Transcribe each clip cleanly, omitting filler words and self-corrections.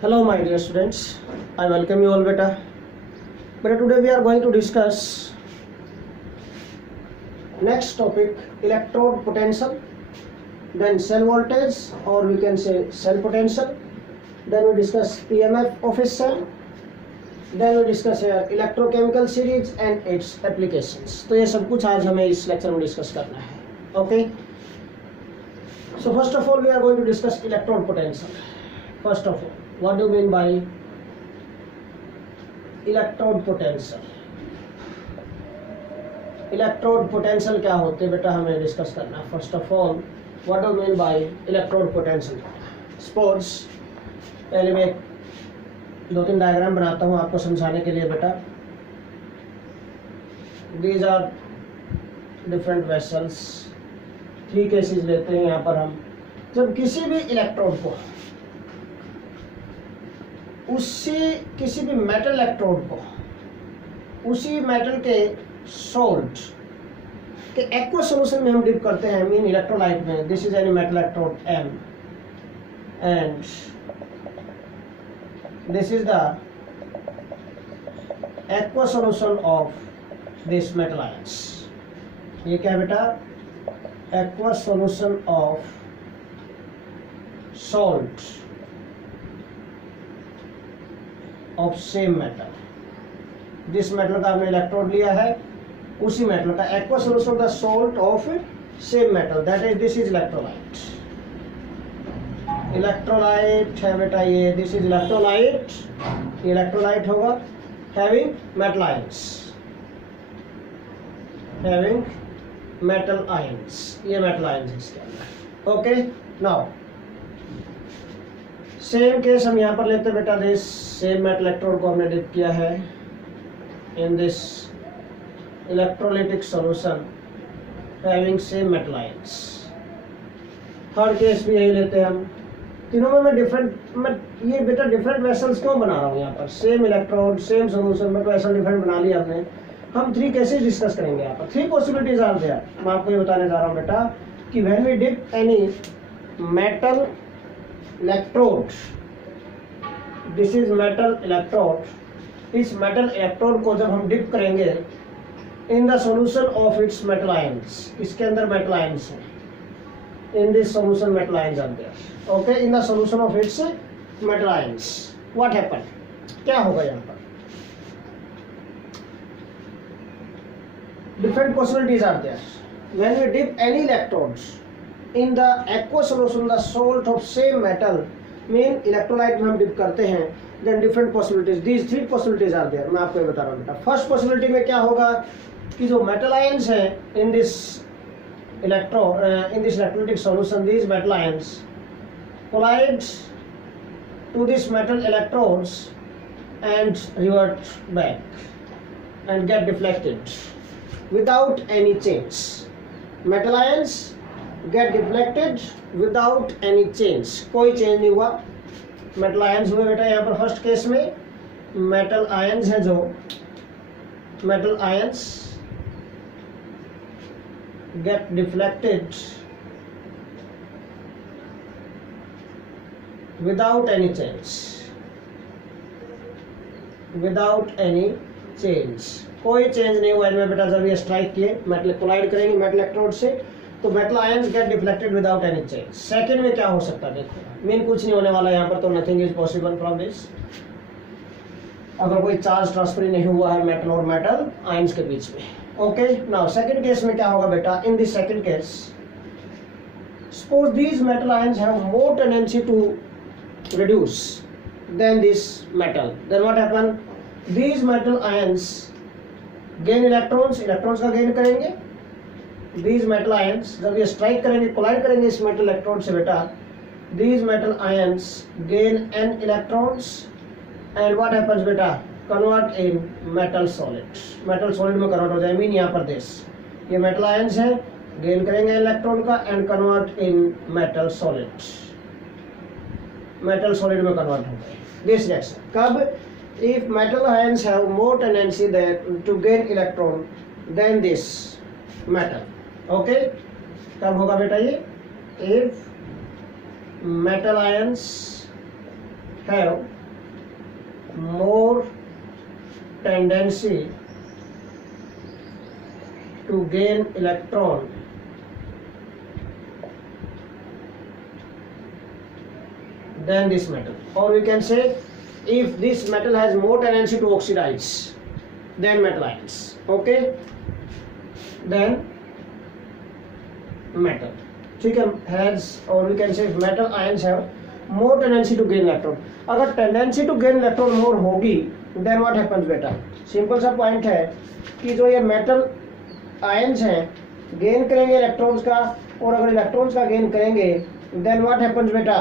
Hello my dear students, I welcome you all beta. Beta, today we are going to discuss next topic, electrode potential, then cell voltage or we can say cell potential, then we discuss EMF of a cell, then we discuss here electrochemical series and its applications. तो ये सब कुछ आज हमें इस lecture में discuss करना है. Okay, so first of all we are going to discuss electrode potential. First of all, what do you mean by electrode potential? Electrode potential क्या होते हैं बेटा, हमें डिस्कस करना है. First of all, what do mean bye electrode potential? Suppose पहले मैं 2-3 diagram बनाता हूँ आपको समझाने के लिए बेटा. These are different vessels. 3 cases लेते हैं यहाँ पर हम. जब किसी भी इलेक्ट्रोड को किसी भी मेटल इलेक्ट्रोड को उसी मेटल के सोल्ट के एक्वा सॉल्यूशन में हम डिप करते हैं, मीन इलेक्ट्रोलाइट में. This is any metal electrode M and this is the aqua solution of this metal ions. ये क्या बेटा? Aqua solution of salt of same metal. जिस मेटल का आपने इलेक्ट्रोड लिया है उसी मेटल का aqua solution the salt of same metal, that is this is electrolyte. Electrolyte है बेटा ये. This is electrolyte. इलेक्ट्रोलाइट होगा having metal ions, having metal ions. ये मेटल आयंस इसके अंदर. ओके, नाउ सेम केस हम यहाँ पर लेते हैं बेटा. दिस सेम मेटल इलेक्ट्रोड को हमने डिप किया है in this electrolytic solution having same metal ions. Third case भी यही लेते हैं हम. तीनों में मैं ये बेटा डिफरेंट वेसल्स क्यों बना रहा हूँ यहाँ पर? सेम इलेक्ट्रोड सेम सॉल्यूशन में वेसल डिफरेंट बना लिया हमने. हम 3 केसेस डिस्कस करेंगे यहाँ पर. 3 पॉसिबिलिटीज आर देयर. मैं आपको ये बताने जा रहा हूँ बेटा कि when we dip any metal electrode, this is metal electrode. इस मेटल इलेक्ट्रोड को जब हम डिप करेंगे in the solution of its metal ions, इसके अंदर मेटल आयंस है. In this solution metal ions are there. Okay, in the solution of its metal ions what happen? क्या होगा यहाँ पर? Different possibilities are there. When we dip any electrodes in the aqueous solution the salt of same metal, mean electrolyte में हम dip करते हैं, then different possibilities, these 3 possibilities are there. मैं आपको ये बता रहा हूँ बेटा. फर्स्ट पॉसिबिलिटी में क्या होगा कि जो मेटल आयंस है in this electrolytic solution, these metal ions collide to this metal electrodes and revert back and get deflected without any change. Metal ions get deflected without any change. कोई change नहीं हुआ. Metal ions हुए बेटा यहाँ पर. First case में metal ions है, जो metal ions get deflected without any change. Without any change, कोई चेंज नहीं हुआ इनमें बेटा. जब ये स्ट्राइक किए, मेटल कोलाइड करेंगे मेटल इलेक्ट्रोड से, तो metal ions get deflected without any change. Second में क्या हो सकता है? देखो, मीन कुछ नहीं होने वाला यहाँ पर, तो nothing is possible from this. अगर कोई चार्ज ट्रांसफर नहीं हुआ है मेटल और मेटल आयंस के बीच में. ओके, नाउ सेकंड केस में क्या होगा बेटा? In this second case, suppose these metal ions have more tendency to reduce than this metal, then what happen? These metal ions gain electrons, electrons का gain करेंगे. These metal ions जब ये strike करेंगे, collide करेंगे इस metal electrode से बेटा, these metal ions gain n electrons and what happens बेटा? Convert in metal solid. metal solid में कन्वर्ट हो जाए. मीन यहाँ पर दिस ये मेटल आयंस है, गेन करेंगे इलेक्ट्रॉन का and convert in metal solid. Metal solid में कन्वर्ट हो गए. दिस रिएक्शन कब? if metal ions have more tendency to gain electron than this metal. Okay, कब होगा बेटा ये? if metal ions have more tendency to gain electron than this metal, or we can say if this metal has more tendency to oxidize than metal ions. Okay, then metal, ठीक है, has, or we can say metal ions have more tendency to gain electron. अगर tendency to gain electron more होगी then what happens बेटा, simple सा point है कि जो ये मेटल आयंस हैं गेन करेंगे इलेक्ट्रॉन्स का, और अगर इलेक्ट्रॉन्स का गेन करेंगे देन व्हाट हैपेंस बेटा,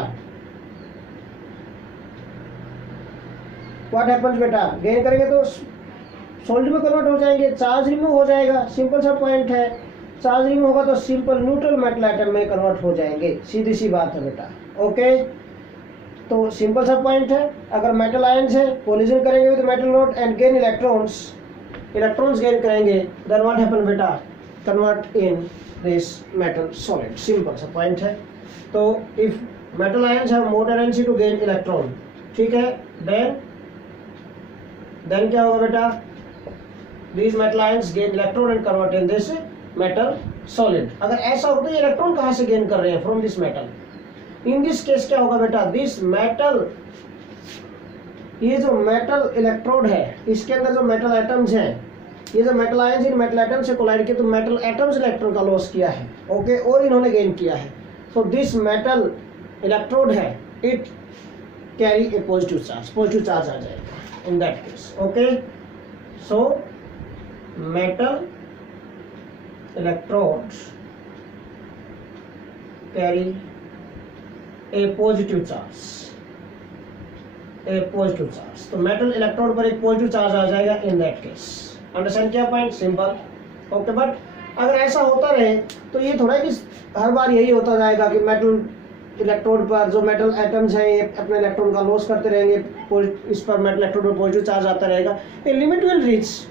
व्हाट हैपेंस बेटा, गेन करेंगे तो सॉलिड में कन्वर्ट हो जाएंगे, चार्ज रिमूव हो जाएगा, सिंपल सा पॉइंट है। चार्ज रिमूव होगा तो सिंपल न्यूट्रल मेटल एटम में कन्वर्ट हो जाएंगे, सीधी सी बात है बेटा। ओके, तो सिंपल सा पॉइंट है, अगर मेटल आयंस है कोलिजन करेंगे with metal node and gain electrons, electrons gain करेंगे देन व्हाट हैपन बेटा, convert in this metal solid, simple सा पॉइंट है। तो if metal ions have more tendency to gain electron, ठीक है, देन क्या होगा बेटा, these metal ions gain electron and convert in this metal solid। अगर ऐसा हो तो ये इलेक्ट्रॉन कहाँ से गेन कर रहे हैं, from this metal. In this case क्या होगा बेटा, दिस मेटल, ये जो मेटल इलेक्ट्रोड है इसके अंदर जो मेटल एटम्स हैं, ये जो मेटल आयंस इन मेटल एटम से कोलाइड किए तो मेटल एटम्स इलेक्ट्रॉन का लॉस किया है। ओके, और इन्होंने गेन किया है। सो दिस मेटल इलेक्ट्रोड है, it carry a positive charge आ जाएगा in that case. Okay, so metal electrodes carry a positive charge, तो मेटल इलेक्ट्रोड पर एक पॉजिटिव चार्ज आ जाएगा इन दैट केस। अंडरस्टैंड क्या पॉइंट, सिंपल। ओके, बट अगर ऐसा होता रहे तो ये थोड़ा कि हर बार यही होता जाएगा कि मेटल इलेक्ट्रोड पर जो मेटल एटम्स हैं ये अपने इलेक्ट्रॉन का लॉस करते रहेंगे, इस पर मेटल इलेक्ट्रोड पर पॉजिटिव चार्ज आता रहेगा, a limit will reach।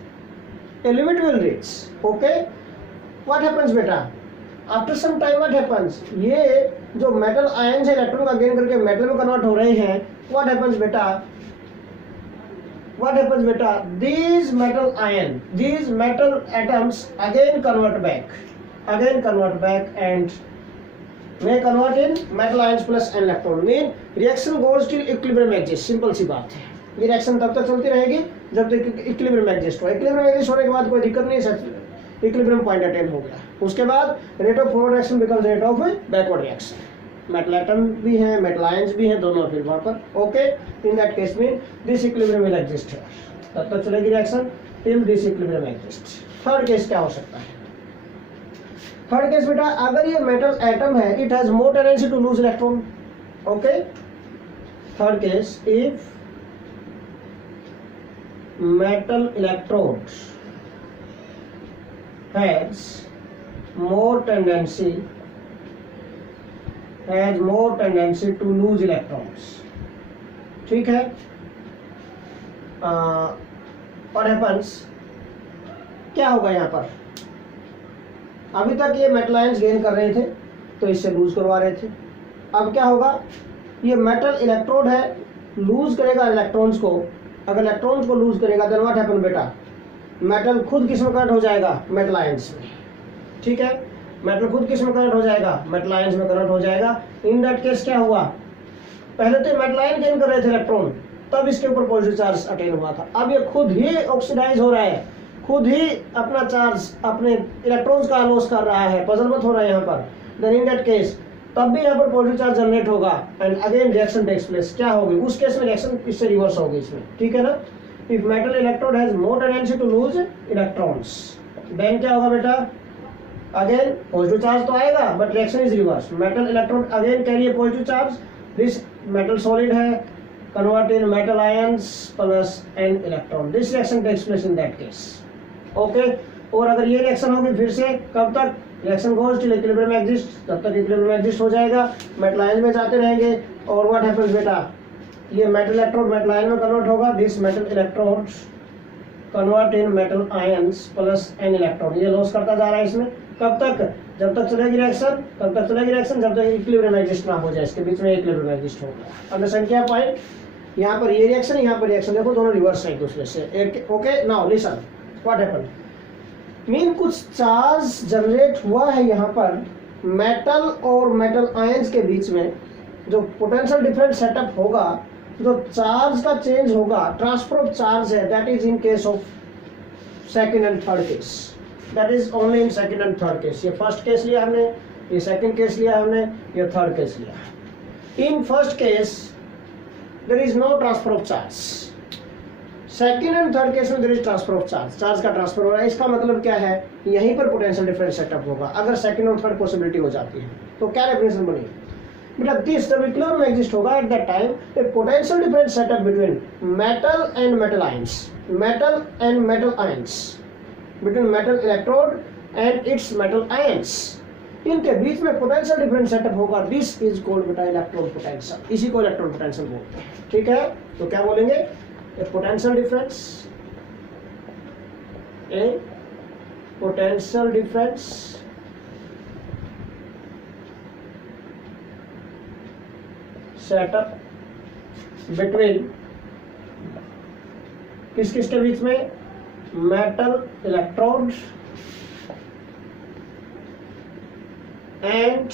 okay, what happens बेटा, after some time what happens, ये जो मेटल आयंस है इलेक्ट्रॉन का गेन करके मेटल में कन्वर्ट हो रहे हैं, what happens बेटा, these metal atoms again convert back and may convert in metal ions plus an electron, mean reaction goes till equilibrium exists। Simple सी बात है, ये रिएक्शन तब तक चलती रहेगी जब तक इक्विलिब्रियम एग्जिस्ट हो। इक्विलिब्रियम एग्जिस्ट होने के बाद कोई दिक्कत नहीं, इक्विलिब्रियम पॉइंट अटेन हो गया, उसके बाद rate of forward reaction becomes rate of backward reaction. Metal atom भी हैं, मेटल आयंस भी हैं, दोनों फिर वहाँ पर। Okay, in that case mean this equilibrium will exist है, तब तक चलेगी reaction till this equilibrium exist. Third case क्या हो सकता है, थर्ड केस बेटा, अगर ये मेटल एटम है it has more tendency to lose electron. Okay, third case, if metal electrodes has more tendency to lose electrons, ठीक है। what happens, क्या होगा यहाँ पर, अभी तक ये मेटल आयंस गेन कर रहे थे तो इससे लूज करवा रहे थे, अब क्या होगा, ये मेटल इलेक्ट्रोड है लूज करेगा इलेक्ट्रॉन्स को, अगर इलेक्ट्रॉन्स को लूज करेगा देन व्हाट हैपन बेटा, मेटल खुद किस में कन्वर्ट हो जाएगा, मेटल आयंस में, ठीक है, मेटल खुद किस में कन्वर्ट हो जाएगा, मेटल आयंस में कन्वर्ट हो जाएगा। इन दैट केस क्या हुआ, पहले तो मेटल आयन गेन कर रहे थे इलेक्ट्रॉन, तब इसके ऊपर पॉजिटिव चार्ज अटेन हुआ था, अब ये खुद ही ऑक्सीडाइज हो रहा है, खुद ही अपना चार्ज अपने इलेक्ट्रॉन्स का लॉस कर रहा है, पजल मत हो रहा है यहाँ पर। देन इन दैट केस तब भी यहाँ पर पॉजिटिव चार्ज जनरेट होगा and again reaction takes place, क्या होगी, उस केस में रिएक्शन इससे रिवर्स होगी इसमें, ठीक है ना। If metal electrode has more tendency to lose electrons then क्या होगा बेटा, अगेन पॉजिटिव चार्ज तो आएगा but reaction is reverse, metal electrode again carry a positive charge, this metal solid है, convert in metal ions plus an electron, this reaction takes place in that case. Okay, और अगर ये reaction होगी फिर से कब तक, reaction goes till equilibrium exist, तब तक इक्विलिब्रियम एग्जिस्ट हो जाएगा, मेटल आयन में जाते रहेंगे, और व्हाट हैपेंस बेटा, ये मेटल इलेक्ट्रोड मेटल आयन में कन्वर्ट होगा, this metal electrodes convert in metal ions plus an electron, ये लॉस करता जा रहा है इसमें, कब तक, जब तक चलेगी रिएक्शन, जब तक इक्विलिब्रियम एग्जिस्ट ना हो जाए, इसके बीच में इक्विलिब्रियम एग्जिस्ट होगा। अंडरस्टैंड किया पॉइंट। यहाँ पर ये रिएक्शन, यहाँ पर रिएक्शन, देखो दोनों रिवर्स है एक दूसरे से। Okay, now listen what happened. Mean कुछ चार्ज जनरेट हुआ है यहाँ पर मेटल और मेटल आयंस के बीच में। जो पोटेंशियल डिफरेंस सेटअप होगा, जो चार्ज का चेंज होगा, ट्रांसफर ऑफ चार्ज है, that is in case of second and third case, that is only in second and third case. ये फर्स्ट केस लिया हमने, ये सेकंड केस लिया हमने, ये थर्ड केस लिया। In first case there is no transfer of charge, second and third case में there is transfer of charge, charge का ट्रांसफर हो रहा है। इसका मतलब क्या है, यहीं पर पोटेंशियल डिफरेंस सेटअप होगा अगर सेकंड और थर्ड पॉसिबिलिटी हो जाती है। तो क्या डेफिनेशन बनी बेटा, दिस द इक्विलिब्रियम में एग्जिस्ट होगा at that time A potential difference setup between metal and metal ions, metal and metal ions, between metal electrode and its metal ions, इनके बीच में पोटेंशियल डिफरेंस सेटअप होगा। This is called बेटा electron potential, इसी को electron potential बोलते हैं। ठीक है, तो क्या बोलेंगे, ए पोटेंशियल डिफरेंस, ए पोटेंशियल डिफरेंस सेटअप बिटवीन किस किस के बीच में, metal electrode and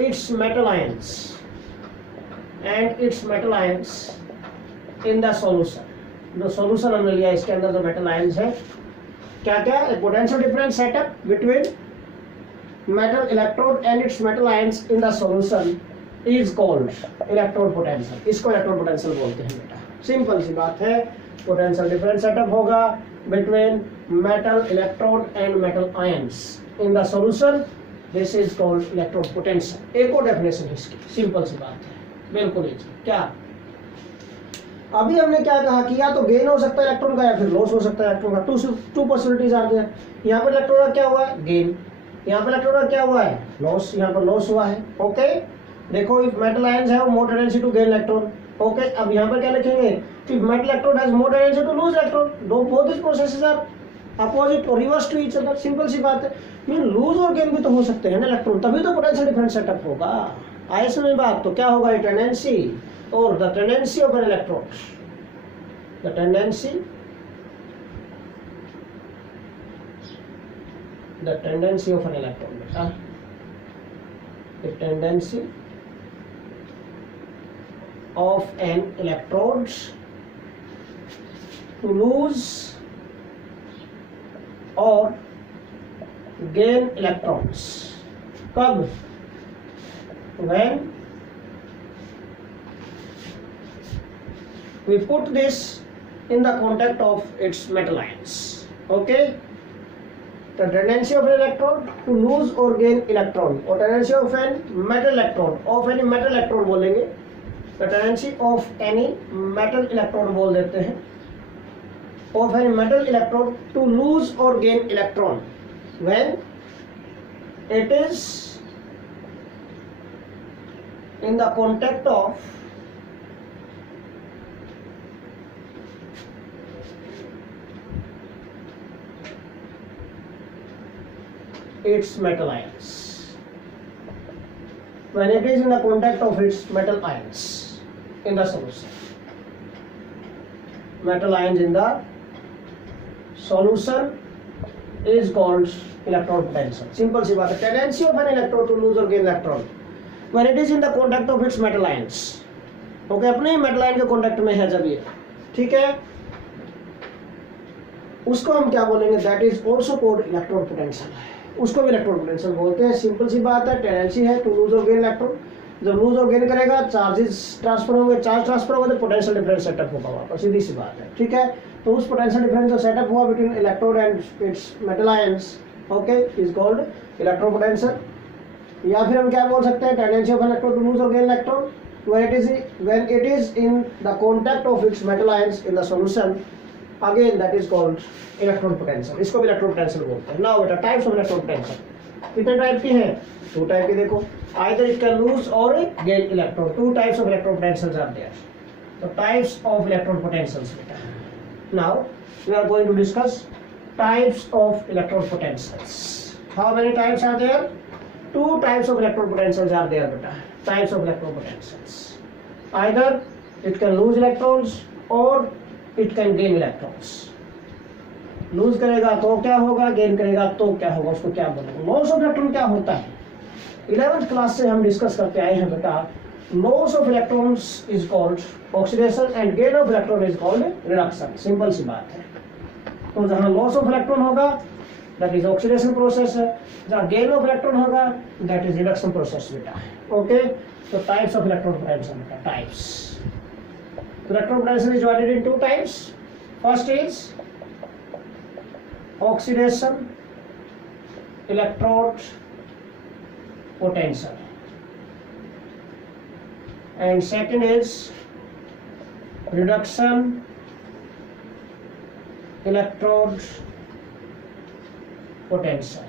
its metal ions, and its metal ions in the solution. जो सॉल्यूशन हमने लिया इसके अंदर जो मेटल आयंस है, क्या क्या, potential difference setup between metal electrode and its metal ions in the solution is called electron potential. इसको इलेक्ट्रॉन पोटेंशियल बोलते हैं बेटा, सिंपल सी बात है। पोटेंशियल डिफरेंस सेटअप होगा between metal electrode and metal ions in the solution, this is called electron potential. एक और डेफिनेशन है इसकी, सिंपल सी बात है, बिल्कुल इजी। क्या अभी हमने क्या कहा कि या तो गेन हो सकता है इलेक्ट्रॉन का या फिर लॉस हो सकता है इलेक्ट्रॉन का। टू पॉसिबिलिटीज आ गया। यहाँ पर इलेक्ट्रॉन का क्या हुआ है, गेन, यहाँ पर इलेक्ट्रॉन का क्या हुआ है, लॉस, यहाँ पर लॉस हुआ है। ओके, देखो इफ मेटल आयंस है more tendency to gain electron. Okay, अब यहाँ पर क्या लिखेंगे, if metal electrode has more tendency to lose electron, दो both this processes are opposite और reverse to each other. Simple सी बात है, मीन लूज और गेन भी तो हो सकते हैं ना इलेक्ट्रॉन, तभी तो पोटेंशियल डिफरेंस सेटअप होगा। आए समझ बात, तो क्या होगा, टेंडेंसी और the tendency of an electron, the tendency, the tendency of an electron बेटा, the tendency of an electrode to lose or gain electrons. कब, when we put this in the contact of its metal ions. Okay, the tendency of an electrode to lose or gain electron, or tendency of an metal electrode, of any metal electrode बोलेंगे, the tendency of any metal electrode बोल देते हैं, of any metal electrode to lose or gain electron when it is in the contact of its metal ions, when it is in the contact of its metal ions in the solution. Metal ions in the solution is called electron potential. Simple सी बात है, tendency of an electron to lose or gain electron when it is in the contact of its metal ions. Okay, अपने ही metal ion के contact में है जब ये, ठीक है, उसको हम क्या बोलेंगे, that is also called electron potential, उसको भी इलेक्ट्रॉन पोटेंशियल बोलते हैं। सिंपल सी बात है, टेंडेंसी है टू लूज और गेन इलेक्ट्रॉन, जब लूज और गेन करेगा चार्जेस ट्रांसफर होंगे, चार्ज ट्रांसफर होगा तो पोटेंशियल डिफरेंस सेटअप होगा वापस, सीधी सी बात है, ठीक है। तो उस पोटेंशियल डिफरेंस जो सेटअप हुआ between electrode and its metal ions, okay, is called electron potential. या फिर हम क्या बोल सकते हैं, tendency of electron to lose और gain electron when it is in the contact of its metal ions in the solution, again that is called electron potential, इसको भी electron potential बोलते हैं। now बेटा types of electron potential कितने type की हैं, 2 type की। देखो, either it can lose or gain electron, 2 types of electron potentials are there. so types of electron potentials बेटा, now we are going to discuss types of electron potentials. how many types are there, 2 types of electron potentials are there बेटा, types of electron potentials, either it can lose electrons और it can gain electrons. Lose करेगा तो क्या होगा, gain करेगा तो क्या होगा, उसको क्या बोलेंगे। लॉस ऑफ इलेक्ट्रॉन क्या होता है, 11th क्लास से हम डिस्कस करके आए हैं बेटा। Loss of electrons is called oxidation and gain of electron is called reduction. Simple सी बात है। तो जहां लॉस ऑफ इलेक्ट्रॉन होगा दैट इज ऑक्सीडेशन प्रोसेस है, जहां गेन ऑफ इलेक्ट्रॉन होगा दैट इज रिडक्शन प्रोसेस बेटा। ओके, तो टाइप्स ऑफ इलेक्ट्रॉन पोटेंशियल बेटा, types. Electron potential is divided in two types. First is oxidation electrode potential and second is reduction electrode potential।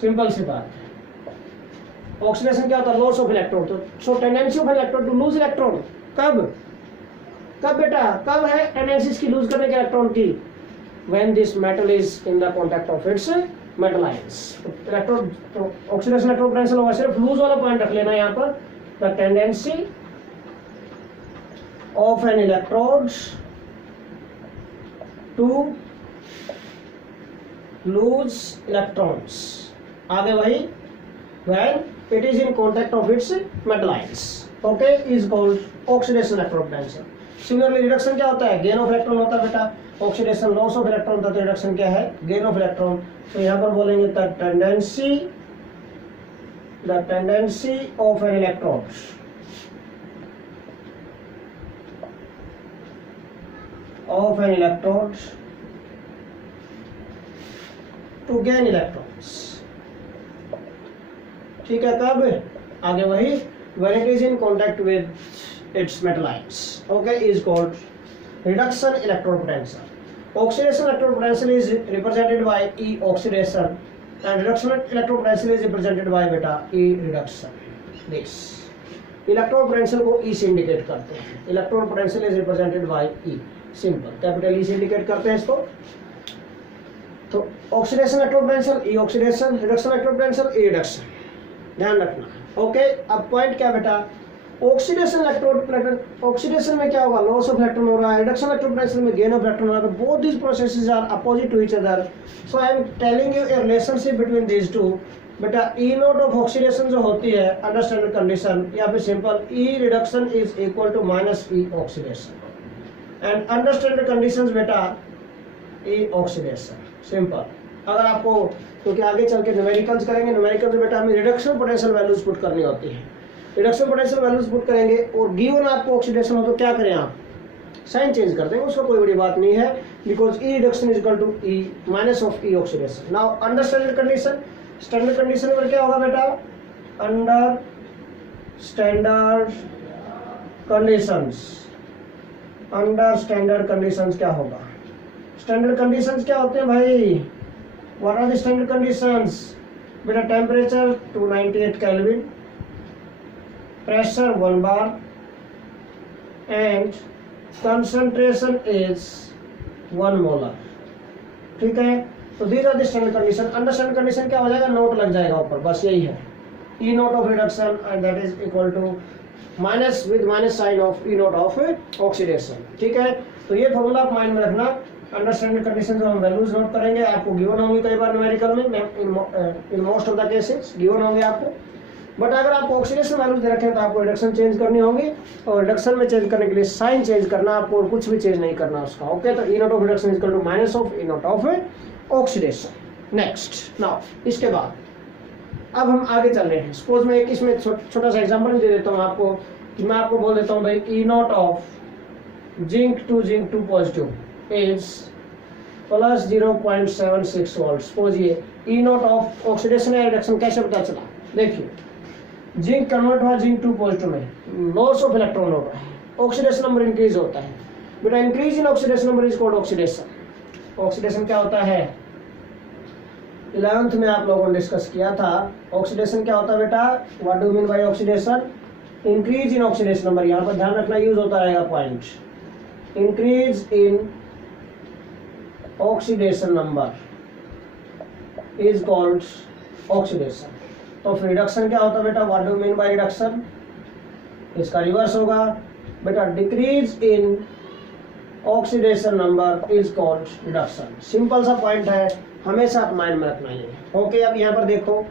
Simple सी बात है। Oxidation क्या होता है, लॉस ऑफ इलेक्ट्रॉन। तो so tendency of electron to lose electron कब बेटा, कब है टेंडेंसी की लूज करने के इलेक्ट्रॉन की, when this metal is in the contact of its metal ions. Electrode oxidation electrode potential होगा, सिर्फ लूज वाला पॉइंट रख लेना यहाँ पर, the tendency of an electrode to lose electrons, आगे वही, when it is in contact of its metal ions, okay, is called oxidation electrode potential. Similarly reduction क्या होता है, गेन ऑफ इलेक्ट्रॉन होता है बेटा। ऑक्सीडेशन लॉस ऑफ इलेक्ट्रॉन था, तो रिडक्शन क्या है, गेन ऑफ इलेक्ट्रॉन। तो यहाँ पर बोलेंगे the tendency of an electron to gain electrons. ठीक है, कब, आगे वही, when it is in contact with its metal ions, okay, is called reduction electrode potential. Oxidation electrode potential is represented by E oxidation and reduction electrode potential is represented by beta E reduction. This electrode potential को E से indicate करते हैं। electrode potential is represented by E, simple, capital E से indicate करते हैं इसको। तो oxidation electrode potential E oxidation, reduction electrode potential E reduction, ध्यान रखना। ओके, अब पॉइंट क्या बेटा, ऑक्सीडेशन इलेक्ट्रोड, ऑक्सीडेशन में क्या होगा, लॉस ऑफ इलेक्ट्रॉन हो रहा है, रिडक्शन इलेक्ट्रोड पोटेंशियल में गेन ऑफ इलेक्ट्रॉन हो रहा है। Both these processes are opposite to each other, so I am telling you a relationship between these two. बेटा ई नोट ऑफ ऑक्सीडेशन जो होती है अंडर स्टैंडर्ड कंडीशन, या फिर simple E reduction is equal to minus E oxidation, and under standard conditions बेटा E oxidation, simple. अगर आपको, क्योंकि आगे चल के न्यूमेरिकल्स करेंगे, न्यूमेरिकल्स में बेटा हमें रिडक्शन पोटेंशियल वैल्यूज पुट करनी होती है। रिडक्शन पोटेंशियल वैल्यूज पुट करेंगे और गिवन आपको ऑक्सीडेशन हो तो क्या करें आप, साइन चेंज कर देंगे, उसका कोई बड़ी बात नहीं है, because E reduction is equal to E minus of E oxidation. Now under standard condition, standard condition में क्या होगा बेटा, under standard conditions, under standard conditions क्या होगा, स्टैंडर्ड कंडीशंस क्या होते हैं भाई, what are the standard conditions बेटा, temperature 298 Kelvin, pressure 1 bar and concentration is 1 molar। ठीक है, तो these are the standard condition। Under standard condition क्या हो जाएगा, नोट लग जाएगा ऊपर, बस यही है, E naught of reduction and that is equal to minus with minus sign of E naught of oxidation. ठीक है, तो ये फॉर्मूला आप माइंड में रखना। अंडर स्टैंडर्ड कंडीशन जो हम वैल्यूज नोट करेंगे, आपको गिवन होंगी कई बार न्यूमेरिकल में, in most of the cases given होंगे आपको, बट अगर आपको ऑक्सीडेशन वैल्यूज दे रखे हैं तो आपको रिडक्शन चेंज करनी होगी, और रिडक्शन में चेंज करने के लिए साइन चेंज करना आपको, और कुछ भी चेंज नहीं करना उसका। ओके, तो E note of reduction is equal to minus of E note of oxidation. Next, now इसके बाद अब हम आगे चल रहे हैं। सपोज मैं एक इसमें छोटा सा एग्जांपल दे देता हूँ आपको, कि मैं आपको बोल देता हूँ भाई E note of zinc 2 positive is plus 0.76 volt. Suppose ये ई नोट ऑफ ऑक्सीडेशन या रिडक्शन कैसे पता चला, देखिए जिंक कन्वर्ट हुआ जिंक 2 पॉजिटिव में, लॉस ऑफ इलेक्ट्रॉन हो रहा है, ऑक्सीडेशन नंबर इंक्रीज होता है बेटा, increase in oxidation number is called oxidation. Oxidation क्या होता है, 11th में आप लोगों ने डिस्कस किया था। ऑक्सीडेशन क्या होता है बेटा, what do mean bye oxidation, increase in oxidation number, यहाँ पर ध्यान रखना, यूज होता रहेगा point, increase in oxidation number is called oxidation. तो फिर रिडक्शन क्या होता है बेटा, what do mean by reduction, इसका रिवर्स होगा, बेटा decrease in oxidation number is called reduction. Simple सा पॉइंट है, हमेशा आप माइंड में रखना है। ओके, अब यहाँ पर देखो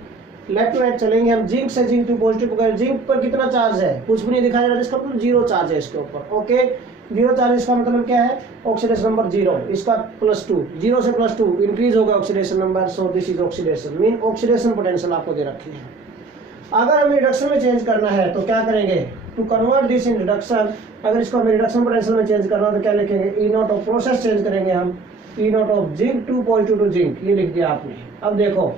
लेफ्ट टू राइट चलेंगे हम। जिंक से जिंक टू पॉजिटिव गए, जिंक पर कितना चार्ज है, कुछ भी नहीं दिखाया जा रहा, इसका मतलब जीरो चार्ज है इसके ऊपर। ओके, जीरो चार्ज इसका मतलब क्या है, ऑक्सीडेशन नंबर जीरो, इसका +2, जीरो से +2 इंक्रीज होगा oxidation number, so this is oxidation, mean oxidation potential आपको दे रखी है। अगर हमें रिडक्शन में चेंज करना है तो क्या करेंगे, to convert this in reduction, अगर इसको हमें रिडक्शन पोटेंशियल में चेंज करना है तो क्या लिखेंगे, E naught of process change करेंगे हम, E naught of zinc two positive to zinc, ये लिख दिया आपने। अब देखो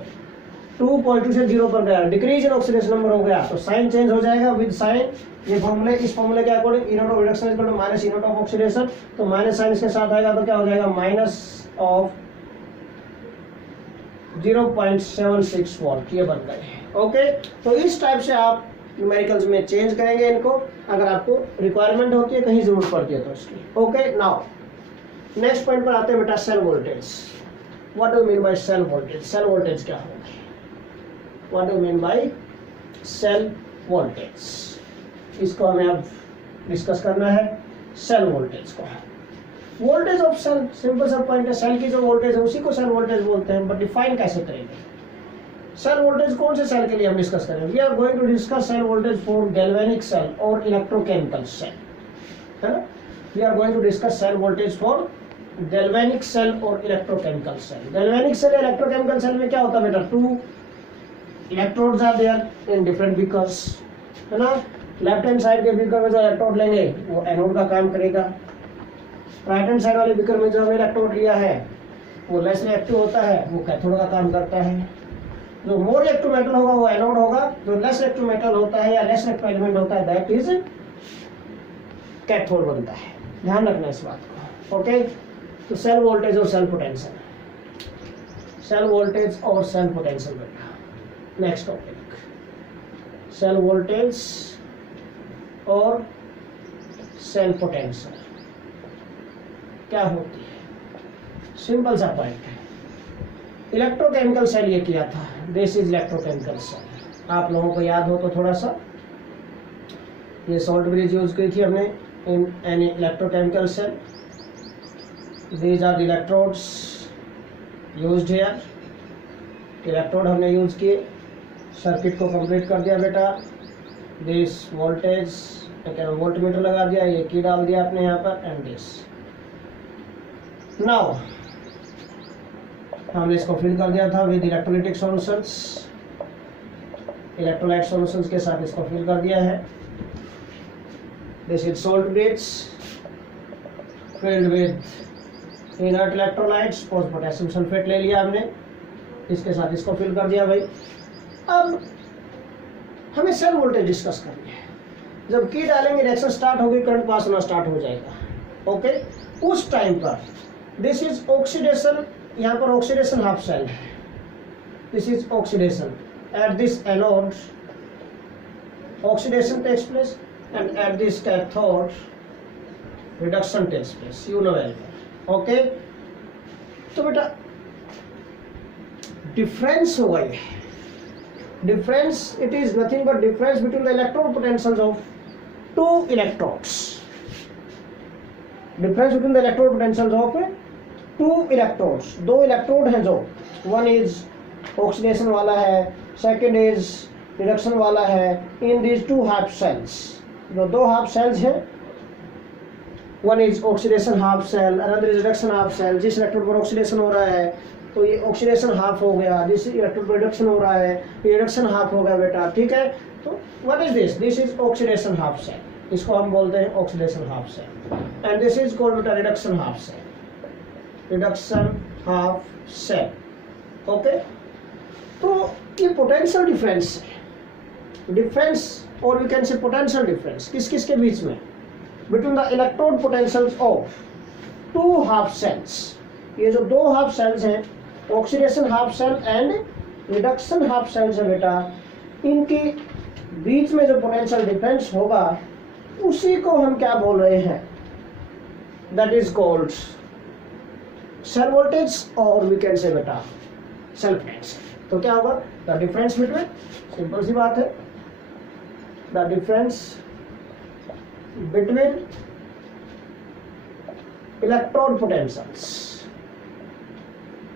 2.2 से 0 पर गया, डिक्रीज इन ऑक्सीडेशन नंबर हो गया, तो साइन चेंज हो जाएगा विद साइन, ये फॉर्मूले, इस फॉर्मूले के according E naught of reduction is equal to minus E naught of oxidation, तो माइनस साइन इसके साथ आएगा तो क्या हो जाएगा, माइनस ऑफ 0.76 वोल्ट, ये बन गए। ओके, तो इस टाइप से आप न्यूमेरिकल्स में चेंज करेंगे इनको, अगर आपको रिक्वायरमेंट होती है, कहीं जरूरत पड़ती है तो इसकी। ओके, नाउ नेक्स्ट पॉइंट पर आते हैं बेटा, cell voltage. What do mean by cell voltage, cell voltage क्या होगा, what do mean by cell voltage, इसको हमें अब डिस्कस करना है। सेल वोल्टेज को, वोल्टेज ऑफ सेल, सिंपल सा पॉइंट है, सेल की जो वोल्टेज है उसी को सेल वोल्टेज बोलते हैं, बट डिफाइन कैसे करेंगे सेल वोल्टेज, कौन से सेल के लिए हम डिस्कस करेंगे, we are going to discuss cell voltage for galvanic cell और इलेक्ट्रोकेमिकल सेल, है ना, we are going to discuss cell voltage for galvanic cell और electrochemical cell. Galvanic cell, electrochemical cell में क्या होता है बेटा, 2 electrodes are there in different beakers, है ना, लेफ्ट हैंड साइड के बीकर में जो इलेक्ट्रोड लेंगे वो एनोड का काम करेगा, राइट हैंड साइड वाले बीकर में जो हमें इलेक्ट्रोड लिया है वो लेस रिएक्टिव होता है, वो कैथोड का काम करता है। जो मोर रिएक्टिव मेटल होगा वो एनोड होगा, जो लेस रिएक्टिव मेटल होता है या लेस रिएक्टिव एलिमेंट होता है दैट इज कैथोड बनता है, ध्यान रखना इस बात को। ओके, तो सेल वोल्टेज और सेल पोटेंशियल, सेल वोल्टेज और सेल पोटेंशियल बेटा, नेक्स्ट टॉपिक, सेल वोल्टेज और सेल पोटेंशियल क्या होती है, सिंपल सा पॉइंट है। इलेक्ट्रोकेमिकल सेल ये किया था, दिस इज इलेक्ट्रोकेमिकल सेल, आप लोगों को याद हो तो थोड़ा सा, ये सॉल्ट ब्रिज यूज की थी हमने in any electrochemical cell, these are the electrodes used here, electrode हमने यूज किए, सर्किट को कंप्लीट कर दिया बेटा, दिस वोल्टेज वोल्ट मीटर लगा दिया, ये की डाल दिया आपने यहाँ पर, एंड दिस नाउ हमने इसको फिल कर दिया था with electrolytic solutions, electrolyte solutions के साथ इसको फिल कर दिया है। This is salt bridge filled with inert electrolytes, post potassium sulphate ले लिया हमने, इसके साथ इसको फिल कर दिया भाई। अब हमें सेल वोल्टेज डिस्कस करनी है, जब की डालेंगे रिएक्शन स्टार्ट होगी, करंट पास होना स्टार्ट हो जाएगा। ओके, उस टाइम पर दिस इज ऑक्सीडेशन, यहाँ पर ऑक्सीडेशन हाफ सेल है, this is oxidation, at this anode oxidation takes place and at this cathode reduction takes place, you know well. Okay, तो बेटा डिफरेंस हुआ है, difference, it is nothing but difference between the electrode potentials of two electrodes, difference between the electrode potentials of two electrodes, दो electrode हैं जो, one is oxidation वाला है, second is reduction वाला है, in these two half cells, जो दो half cells हैं, one is oxidation half cell, another is reduction half cell, जिस इलेक्ट्रोड पर ऑक्सीडेशन हो रहा है तो ये ऑक्सीडेशन हाफ हो गया, जिस इलेक्ट्रोड पर रिडक्शन हो रहा है ये रिडक्शन हाफ हो गया बेटा, ठीक है। तो what is this, this is oxidation half cell, इसको हम बोलते हैं oxidation half cell, and this is called बेटा reduction half cell, reduction half cell. Okay, तो ये पोटेंशियल डिफरेंस है, डिफरेंस और we can say potential difference किस किस के बीच में, between the electrode potentials of two half cells, ये जो दो हाफ सेल्स हैं, oxidation half cell and reduction half cells है बेटा, इनके बीच में जो पोटेंशियल डिफरेंस होगा उसी को हम क्या बोल रहे हैं, that is called cell voltage, और वी कैन से बेटा सेल पोटेंशियल। तो क्या होगा, द डिफरेंस बिटवीन, सिंपल सी बात है, the difference between electrode potentials,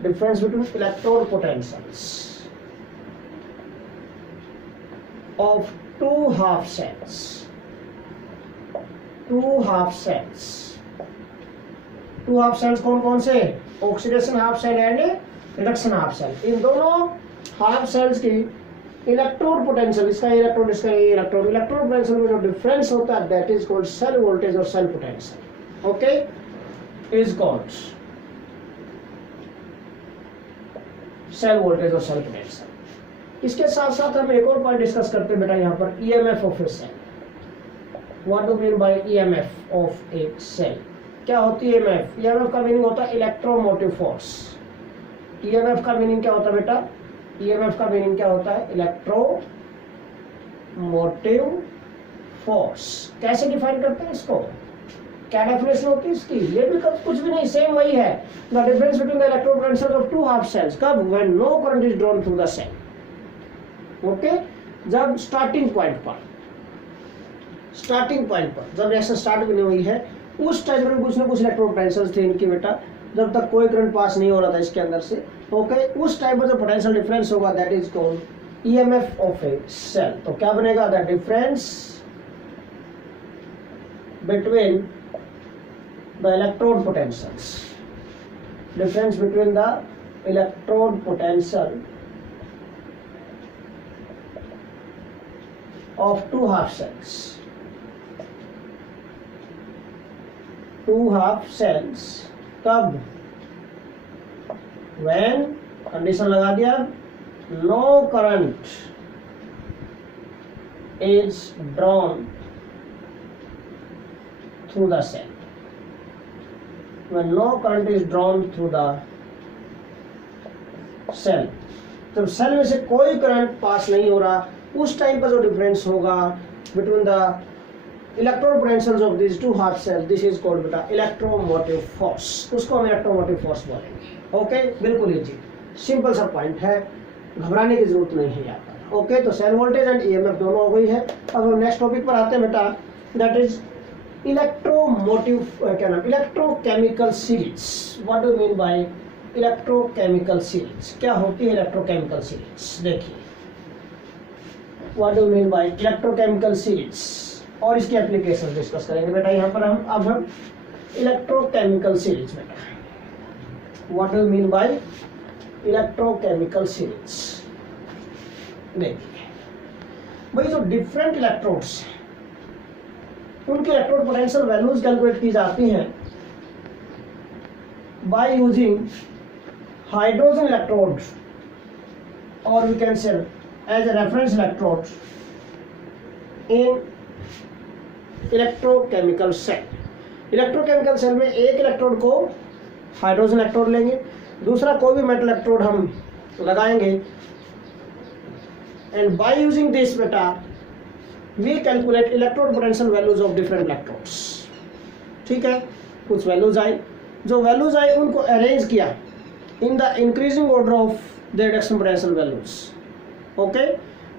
difference between electrode potentials of two half cells, two half cells कौन कौन से, oxidation half cell and reduction half cell. इन दोनों हाफ सेल्स की इलेक्ट्रोड पोटेंशियल, इसका इलेक्ट्रोड इसका इलेक्ट्रोड, इलेक्ट्रोड पोटेंशियल में जो डिफरेंस होता है that is called cell voltage और cell potential. Okay, is called cell voltage और सेल पोटेंशियल। इसके साथ साथ हम एक और पॉइंट डिस्कस करते हैं बेटा यहाँ पर, EMF of a cell. What do mean by EMF of a cell? क्या होती है ईएमएफ? ईएमएफ का मीनिंग होता है इलेक्ट्रोमोटिव फोर्स। ईएमएफ का मीनिंग क्या होता है बेटा? ईएमएफ का मीनिंग क्या होता है? Electromotive force. कैसे डिफाइन करते हैं इसको? क्या डेफिनेशन होती है इसकी? ये भी कुछ भी नहीं, सेम वही है। The difference between the electrode potential of two half cells, कब? When no current is drawn through the cell. Okay, जब स्टार्टिंग पॉइंट पर जब रिएक्शन स्टार्ट भी नहीं हुई है उस टाइम पर कुछ ना कुछ इलेक्ट्रोड पोटेंशियल थे इनकी बेटा, जब तक कोई करंट पास नहीं हो रहा था इसके अंदर से। ओके, उस टाइम पर जो पोटेंशियल डिफरेंस होगा that is called EMF of a cell. तो क्या बनेगा? The difference between the electrode potentials, difference between the electrode potential of two half cells, कब? when कंडीशन लगा दिया, no current is drawn through the cell. when no current is drawn through the cell, जब cell में से कोई current pass नहीं हो रहा उस टाइम का जो डिफरेंस होगा between the electrode potentials of this two half cell, this is called बेटा इलेक्ट्रोमोटिव फोर्स। उसको हम इलेक्ट्रोमोटिव फोर्स बोलेंगे। ओके, बिल्कुल इजी, सिंपल सा पॉइंट है, घबराने की जरूरत नहीं है यहाँ पर। ओके, तो सेल वोल्टेज एंड ईएमएफ दोनों हो गई है। अब हम नेक्स्ट टॉपिक पर आते हैं बेटा, दैट इज इलेक्ट्रोमोटिव, क्या नाम, electrochemical series. What do mean by electrochemical series? क्या होती है इलेक्ट्रोकेमिकल सीरीज? देखिए, what do mean by electrochemical series और इसकी एप्लीकेशन डिस्कस करेंगे बेटा यहाँ पर हम। अब हम इलेक्ट्रोकेमिकल सीरीज बेटा, what do mean by electrochemical series? देखिए भाई, जो डिफरेंट इलेक्ट्रोड्स उनके इलेक्ट्रोड पोटेंशियल वैल्यूज कैलकुलेट की जाती हैं बाय यूजिंग हाइड्रोजन इलेक्ट्रोड, और we can say as a reference electrode in electrochemical cell. Electrochemical cell में एक इलेक्ट्रोड को हाइड्रोजन इलेक्ट्रोड लेंगे, दूसरा कोई भी मेटल इलेक्ट्रोड हम लगाएंगे, एंड बाय यूजिंग दिस बेटा we calculate electrode potential values of different electrodes. ठीक है, कुछ वैल्यूज आई, जो वैल्यूज आई उनको अरेंज किया in the increasing order of the reduction potential values. Okay,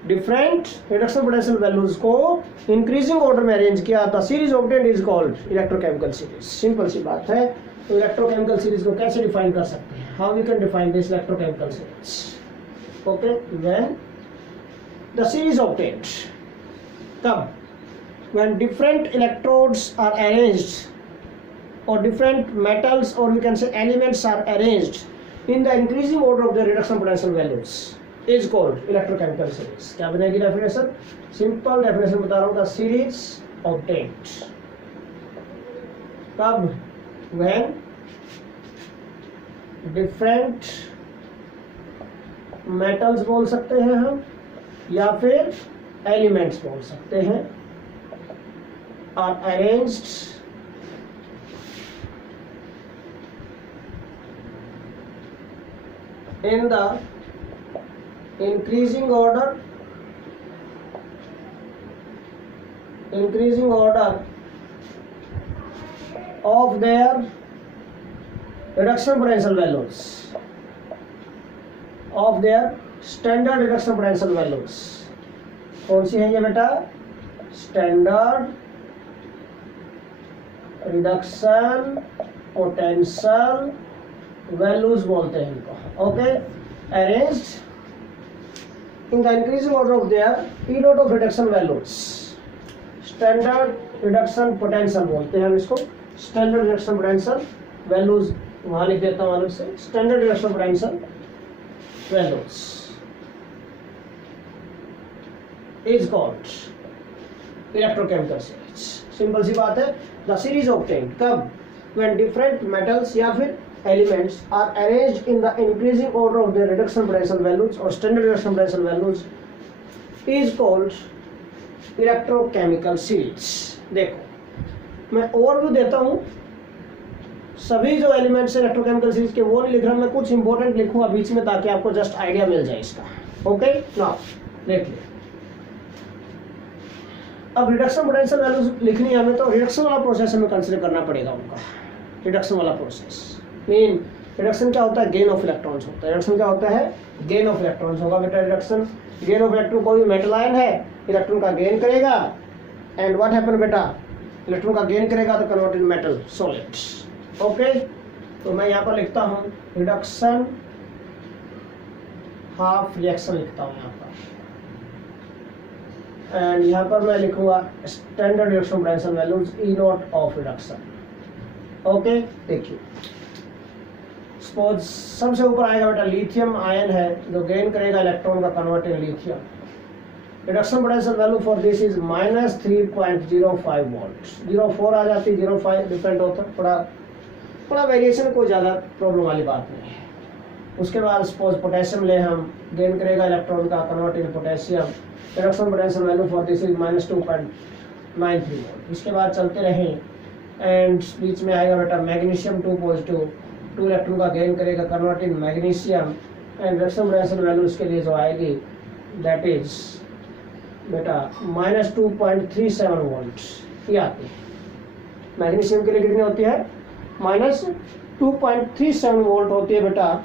different reduction potential values को इंक्रीजिंग ऑर्डर में arrange किया, the series obtained is called electrochemical series. Simple सी बात है। तो इलेक्ट्रोकेमिकल सीरीज को कैसे डिफाइन कर सकते हैं? How we can define this electrochemical series? Okay, when the series obtained, कब? when different electrodes are arranged or different metals or we can say elements are arranged in the increasing order of the reduction potential values is called electrochemical series। क्या बनेगी definition? Simple definition बता रहा हूँ, the series obtained कब? when different metals बोल सकते हैं हम, या फिर एलिमेंट्स बोल सकते हैं, are arranged in the increasing order of their reduction potential values, of their standard reduction potential values। कौन सी है ये बेटा? स्टैंडर्ड रिडक्शन पोटेंशियल वैल्यूज बोलते हैं इनको। Okay, arranged in the increasing order of their P dot of reduction values. Standard reduction potential बोलते हैं हम इसको। स्टैंडर्ड रिडक्शन पोटेंशियल वैल्यूज वहां लिख देता हूं अलग से। Standard reduction potential values is called electrochemical series. Simple सी बात है। द सीरीज ऑब्टेन्ड कब, व्हेन डिफरेंट मेटल्स या फिर elements are arranged in the increasing order of the reduction potential values और standard reduction potential values is called electrochemical series. देखो मैं overview देता हूं, सभी जो एलिमेंट्स है इलेक्ट्रोकेमिकल सीरीज के वो नहीं लिख रहा, मैं कुछ इंपॉर्टेंट लिखूंगा बीच में ताकि आपको जस्ट आइडिया मिल जाए इसका। ओके, नाउ देख लिया। अब रिडक्शन पोटेंशियल वैल्यूज लिखनी है हमें, तो रिडक्शन वाला प्रोसेस हमें कंसीडर करना पड़ेगा उनका। रिडक्शन वाला प्रोसेस मीन रिडक्शन क्या होता है, गेन ऑफ इलेक्ट्रॉन्स होता है। रिडक्शन क्या होता है, गेन ऑफ इलेक्ट्रॉन्स होगा बेटा। रिडक्शन गेन ऑफ इलेक्ट्रॉन, कोई मेटल आयन है इलेक्ट्रॉन का गेन करेगा एंड व्हाट हैपन बेटा, इलेक्ट्रॉन का गेन करेगा तो convert in metal solids. Okay, तो मैं यहाँ पर लिखता हूँ रिडक्शन हाफ रिएक्शन लिखता हूँ यहाँ पर, एंड यहाँ पर मैं लिखूंगा standard reduction potential values E naught of reduction. Okay, देखिए सपोज सबसे ऊपर आएगा बेटा लिथियम आयन है जो गेन करेगा इलेक्ट्रॉन का convert in lithium. Reduction potential value for this is -3.05 volt. 0.4 आ जाती है, 0.5 डिपेंड होता है, थोड़ा वेरिएशन, कोई ज़्यादा प्रॉब्लम वाली बात नहीं है। उसके बाद सपोज पोटेशियम ले हम, गेन करेगा इलेक्ट्रॉन का convert in potassium. Reduction potential value for this is -2.93 volt. इसके बाद चलते रहें एंड बीच में आएगा बेटा मैग्नीशियम 2 पॉजिटिव, 2 इलेक्ट्रॉन का गेन करेगा convert in magnesium and reduction potential value इसके लिए जो आएगी दैट इज बेटा -2.37 वोल्ट ये आती है। मैग्नीशियम के लिए कितनी होती है, -2.37 वोल्ट होती है बेटा।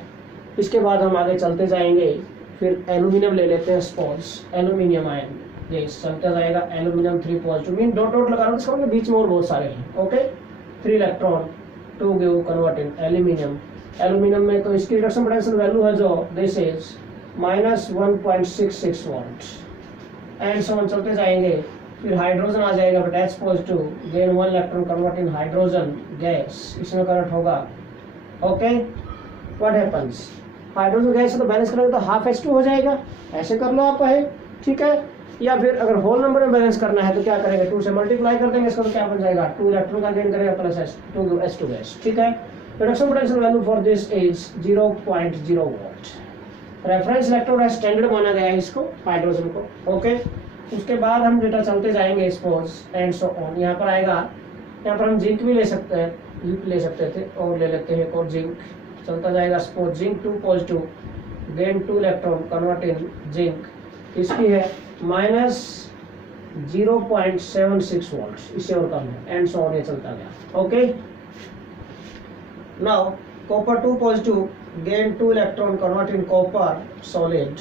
इसके बाद हम आगे चलते जाएंगे, फिर एल्यूमिनियम ले लेते हैं सपोज, एल्यूमिनियम आयन ये चलता जाएगा aluminium 3 positive, mean dot dot लगा रहा हूँ बीच में और बहुत सारे हैं। Okay, 3 electron 2 give convert in aluminium. Aluminium में तो इसकी रिडक्शन पोटेंशियल वैल्यू है जो this is -1.66 volt and so चलते जाएंगे। फिर हाइड्रोजन आ जाएगा but H positive, gain 1 electron convert in hydrogen gas, इसमें कन्वर्ट होगा। Okay, what happens, hydrogen gas से तो बैलेंस करोगे तो हाफ H2 हो जाएगा, ऐसे कर लो आप है, ठीक है। या फिर अगर होल नंबर में बैलेंस करना है तो क्या करेंगे, 2 से मल्टीप्लाई कर देंगे इसको, तो क्या बन जाएगा 2 इलेक्ट्रॉन का गेन करेगा प्लस H2 गैस, ठीक है। Reduction potential value for this is 0.0 volt. Reference electrode है, स्टैंडर्ड माना गया है इसको हाइड्रोजन को। ओके, उसके बाद हम डेटा चलते जाएंगे सपोज एंड सो ऑन। यहाँ पर आएगा, यहाँ पर हम जिंक भी ले सकते हैं, ले सकते थे और ले लेते हैं और जिंक चलता जाएगा। Suppose zinc 2 positive, gain 2 electron convert in zinc, इसकी है -0.76 वोल्ट, इससे और कम है एंड सो ऑन, ये चलता गया। Okay, now copper 2 positive, gain 2 electron convert in copper solid.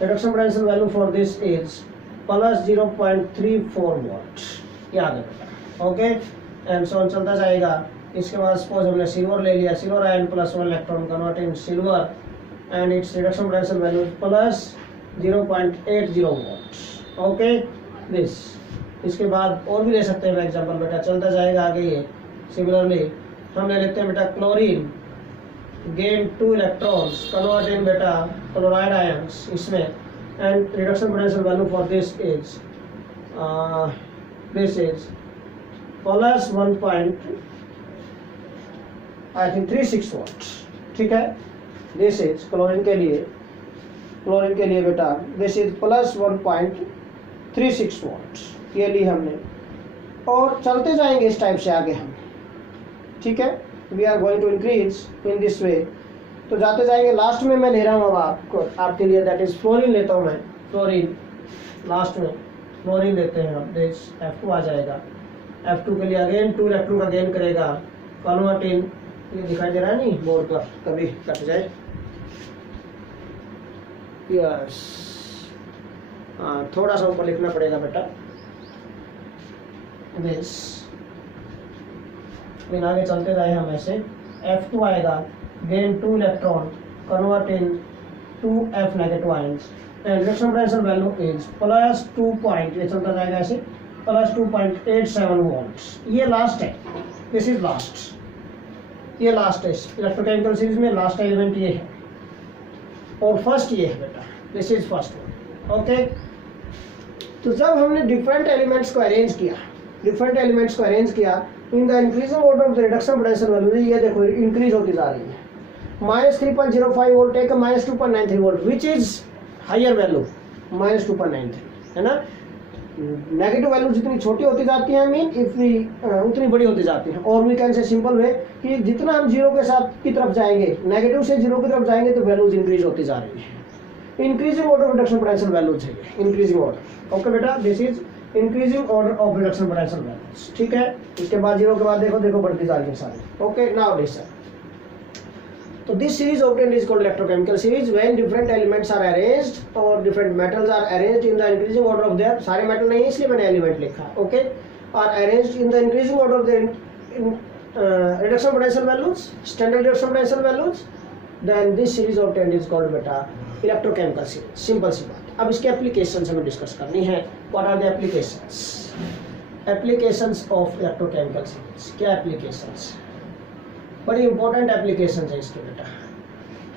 Reduction potential value for this is +0.34 volt, याद है। ओके, एंड सो ऑन चलता जाएगा। इसके बाद सपोज हमने सिल्वर ले लिया, silver ion +1 electron convert in silver and it's reduction potential value +0.80 volt. Okay, this इसके बाद और भी ले सकते हैं एग्जांपल बेटा, चलता जाएगा आगे। ये सिमिलरली हम ले लेते हैं बेटा chlorine, gain 2 electrons convert in बेटा क्लोराइड आयंस इसमें and reduction potential value for this is +1.36 volt, ठीक है। दिस इज क्लोरीन के लिए बेटा दिस इज +1.36 वोल्ट ये ली हमने, और चलते जाएंगे इस टाइप से आगे हम, ठीक है। We are going to increase in this way, तो जाते जाएंगे। लास्ट में मैं ले रहा हूँ अब आपके लिए दैट इज फ्लोरीन लेता हूँ मैं, फ्लोरीन लास्ट में फ्लोरीन लेते हैं हम, दिस F2 आ जाएगा। F2 के लिए अगेन 2 इलेक्ट्रॉन का गेन करेगा कन्वर्ट इन, ये दिखाई दे रहा है नहीं बोर्ड पर, कभी कट जाए, यस थोड़ा सा ऊपर लिखना पड़ेगा बेटा, दिस लेकिन आगे चलते रहे हम ऐसे, F2 आएगा, gain 2 electron, convert in 2 F negative ions, and reduction potential value is plus 2 point, ये चलता जाएगा ऐसे, प्लस 2.87 वोल्ट्स। ये लास्ट है, दिस इज लास्ट, ये लास्ट है इलेक्ट्रोकेमिकल सीरीज में, लास्ट एलिमेंट ये है और फर्स्ट ये है बेटा, this is first one. Okay, तो जब हमने डिफरेंट एलिमेंट्स को अरेंज किया, डिफरेंट एलिमेंट्स को अरेंज किया in the increasing order of the reduction potential value, ये देखो इंक्रीज होती जा रही है, -3.05 volt take -2.93 volt which is higher value, -2.93 है ना। नेगेटिव वैल्यू जितनी छोटी होती जाती है मीन उतनी बड़ी होती जाती है, और we can say simple way कि जितना हम जीरो के साथ की तरफ जाएंगे, नेगेटिव से जीरो की तरफ जाएंगे तो वैल्यूज इंक्रीज होती जा रही है। Increasing order reduction potential values है, इंक्रीजिंग ऑर्डर। ओके बेटा, this is increasing order of reduction potential values, ठीक है। इसके बाद जीरो के बाद देखो बढ़ती जा रही है सारी। ओके, नाउ लिसन, तो this series obtained is called electrochemical series when different elements are arranged or different metals are arranged in the increasing order of their, सारे metal नहीं है इसलिए मैंने element लिखा, okay, are arranged in the increasing order of their reduction potential values, standard reduction potential values, then this series obtained is called beta electrochemical series। Simple सी बात। अब इसके applications हमें डिस्कस करनी है। What are the applications? Applications of electrochemical series, क्या applications? बड़ी important application है इसके बेटा,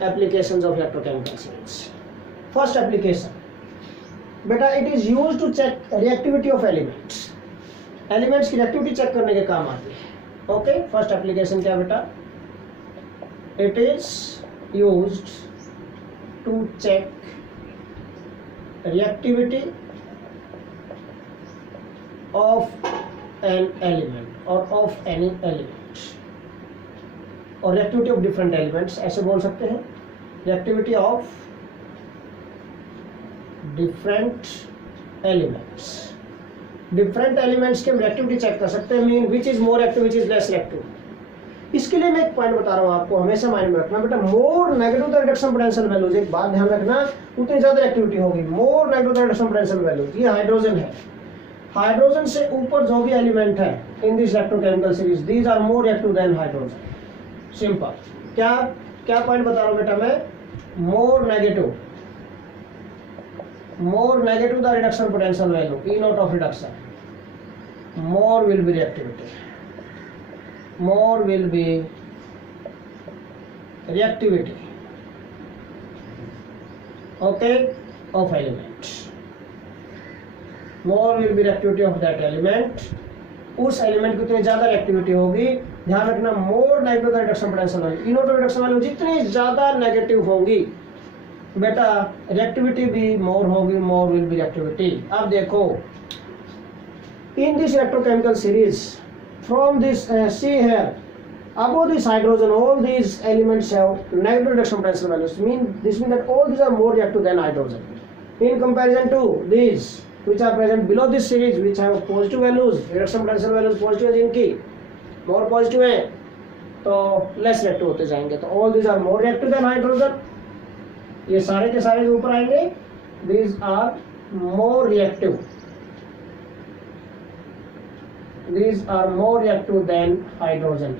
applications of electrochemical series. First application बेटा, it is used to check reactivity of elements, elements की रिएक्टिविटी चेक करने के काम आती है। ओके, फर्स्ट एप्लीकेशन क्या बेटा, it is used to check reactivity of an element और ऑफ एनी एलिमेंट, और रिएक्टिविटी ऑफ डिफरेंट एलिमेंट्स, ऐसे बोल सकते हैं, reactivity of different elements. Different elements की हम रिएक्टिविटी चेक कर सकते हैं, mean which is more active, which is less reactive. इसके लिए मैं एक पॉइंट बता रहा हूँ आपको, हमेशा माइंड में रखना बेटा, more negative the reduction potential values, एक बात ध्यान रखना, उतनी ज्यादा एक्टिविटी होगी, more negative the reduction potential values. ये हाइड्रोजन है, हाइड्रोजन से ऊपर जो भी एलिमेंट है in this electrochemical series, these are more active than hydrogen. Simple, क्या पॉइंट बता रहा हूं बेटा मैं, more negative the reduction potential value, E naught of reduction, more will be reactivity, more will be reactivity, okay, of element, more will be reactivity of that element. उस element की उतनी ज्यादा रिएक्टिविटी होगी, ध्यान रखना, more negative reduction potential value, E naught of reduction value जितनी ज्यादा negative होगी बेटा, रिएक्टिविटी भी मोर होगी, मोर विल बी रिएक्टिविटी। अब देखो, in this electrochemical series from this see here above this hydrogen, all these elements have negative reduction potential values, this means that all these are more reactive than hydrogen in comparison to these which are present below this series which have positive values, reduction potential values positive है जिनकी, more positive है तो less reactive होते जाएंगे, तो all these are more reactive than hydrogen, ये सारे के सारे जो ऊपर आएंगे, these are more reactive, these are more reactive than hydrogen,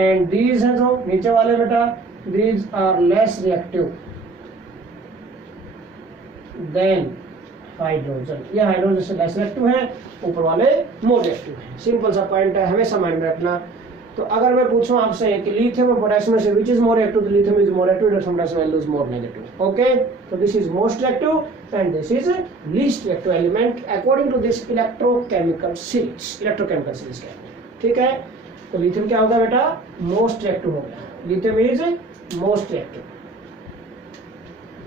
and these हैं जो नीचे वाले बेटा, these are less reactive than hydrogen, ये हाइड्रोजन से लेस रिएक्टिव है, ऊपर वाले मोर रिएक्टिव है। सिंपल सा पॉइंट है, हमेशा माइंड में रखना। तो अगर मैं पूछूं आपसे कि लिथियम और पोटेशियम में से विच इज मोर रिएक्टिव, तो lithium is more reactive, reduction potential value is more negative. Okay, तो this is most reactive and this is least reactive element according to this electrochemical series, electrochemical series के, ठीक है। तो lithium क्या होगा बेटा, most reactive हो गया, lithium is most reactive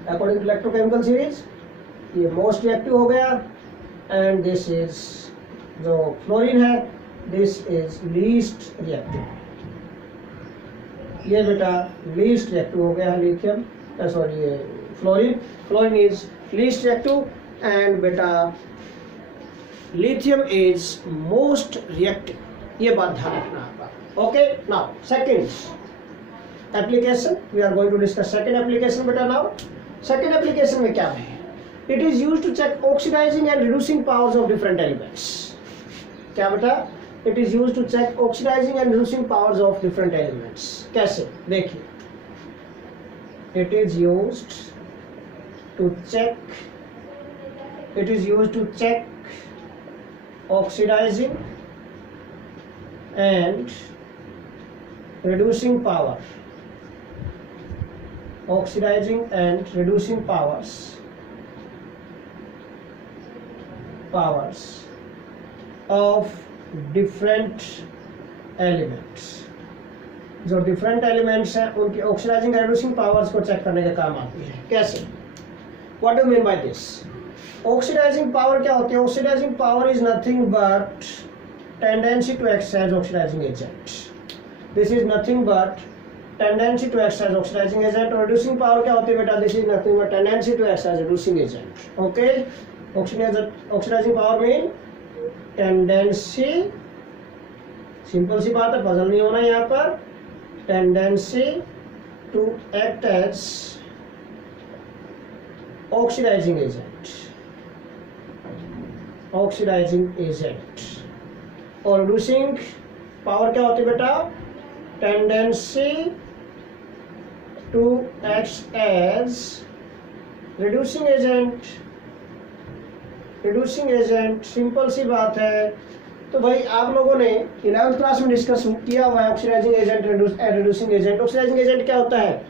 according to electrochemical series, ये मोस्ट रिएक्टिव हो गया, एंड दिस इज जो फ्लोरीन है, दिस इज लीस्ट रिएक्टिव, ये बेटा लीस्ट रिएक्टिव हो गया लिथियम, सॉरी ये fluorine is least reactive and बेटा लिथियम इज मोस्ट रिएक्टिव, ये बात ध्यान रखना आपका। Okay, now second application, we are going to discuss second application बेटा। नाउ सेकंड एप्लीकेशन में क्या है, it is used to check oxidizing and reducing powers of different elements. क्या बेटा, it is used to check oxidizing and reducing powers of different elements. कैसे, देखिए, it is used to check, it is used to check oxidizing and reducing power, oxidizing and reducing powers of different elements। जो different elements हैं उनकी oxidizing reducing powers को check करने का काम आती है। कैसे, what do mean by this? Oxidizing power क्या होती है? Oxidizing power is nothing but tendency to act as oxidizing agent. This is nothing but tendency to act as oxidizing agent। और reducing power क्या होती है बेटा? This is nothing but tendency to act as reducing agent। Okay, oxidizing power mean tendency, simple सी बात है, puzzle नहीं होना यहाँ पर, tendency to act as oxidizing agent, oxidizing agent। और reducing power क्या होती है बेटा? Tendency to act as reducing agent. Reducing agent simple सी बात है। तो भाई आप लोगों ने 11th क्लास में डिस्कस किया हुआ है oxidizing agent and reducing agent. Oxidizing agent क्या होता है?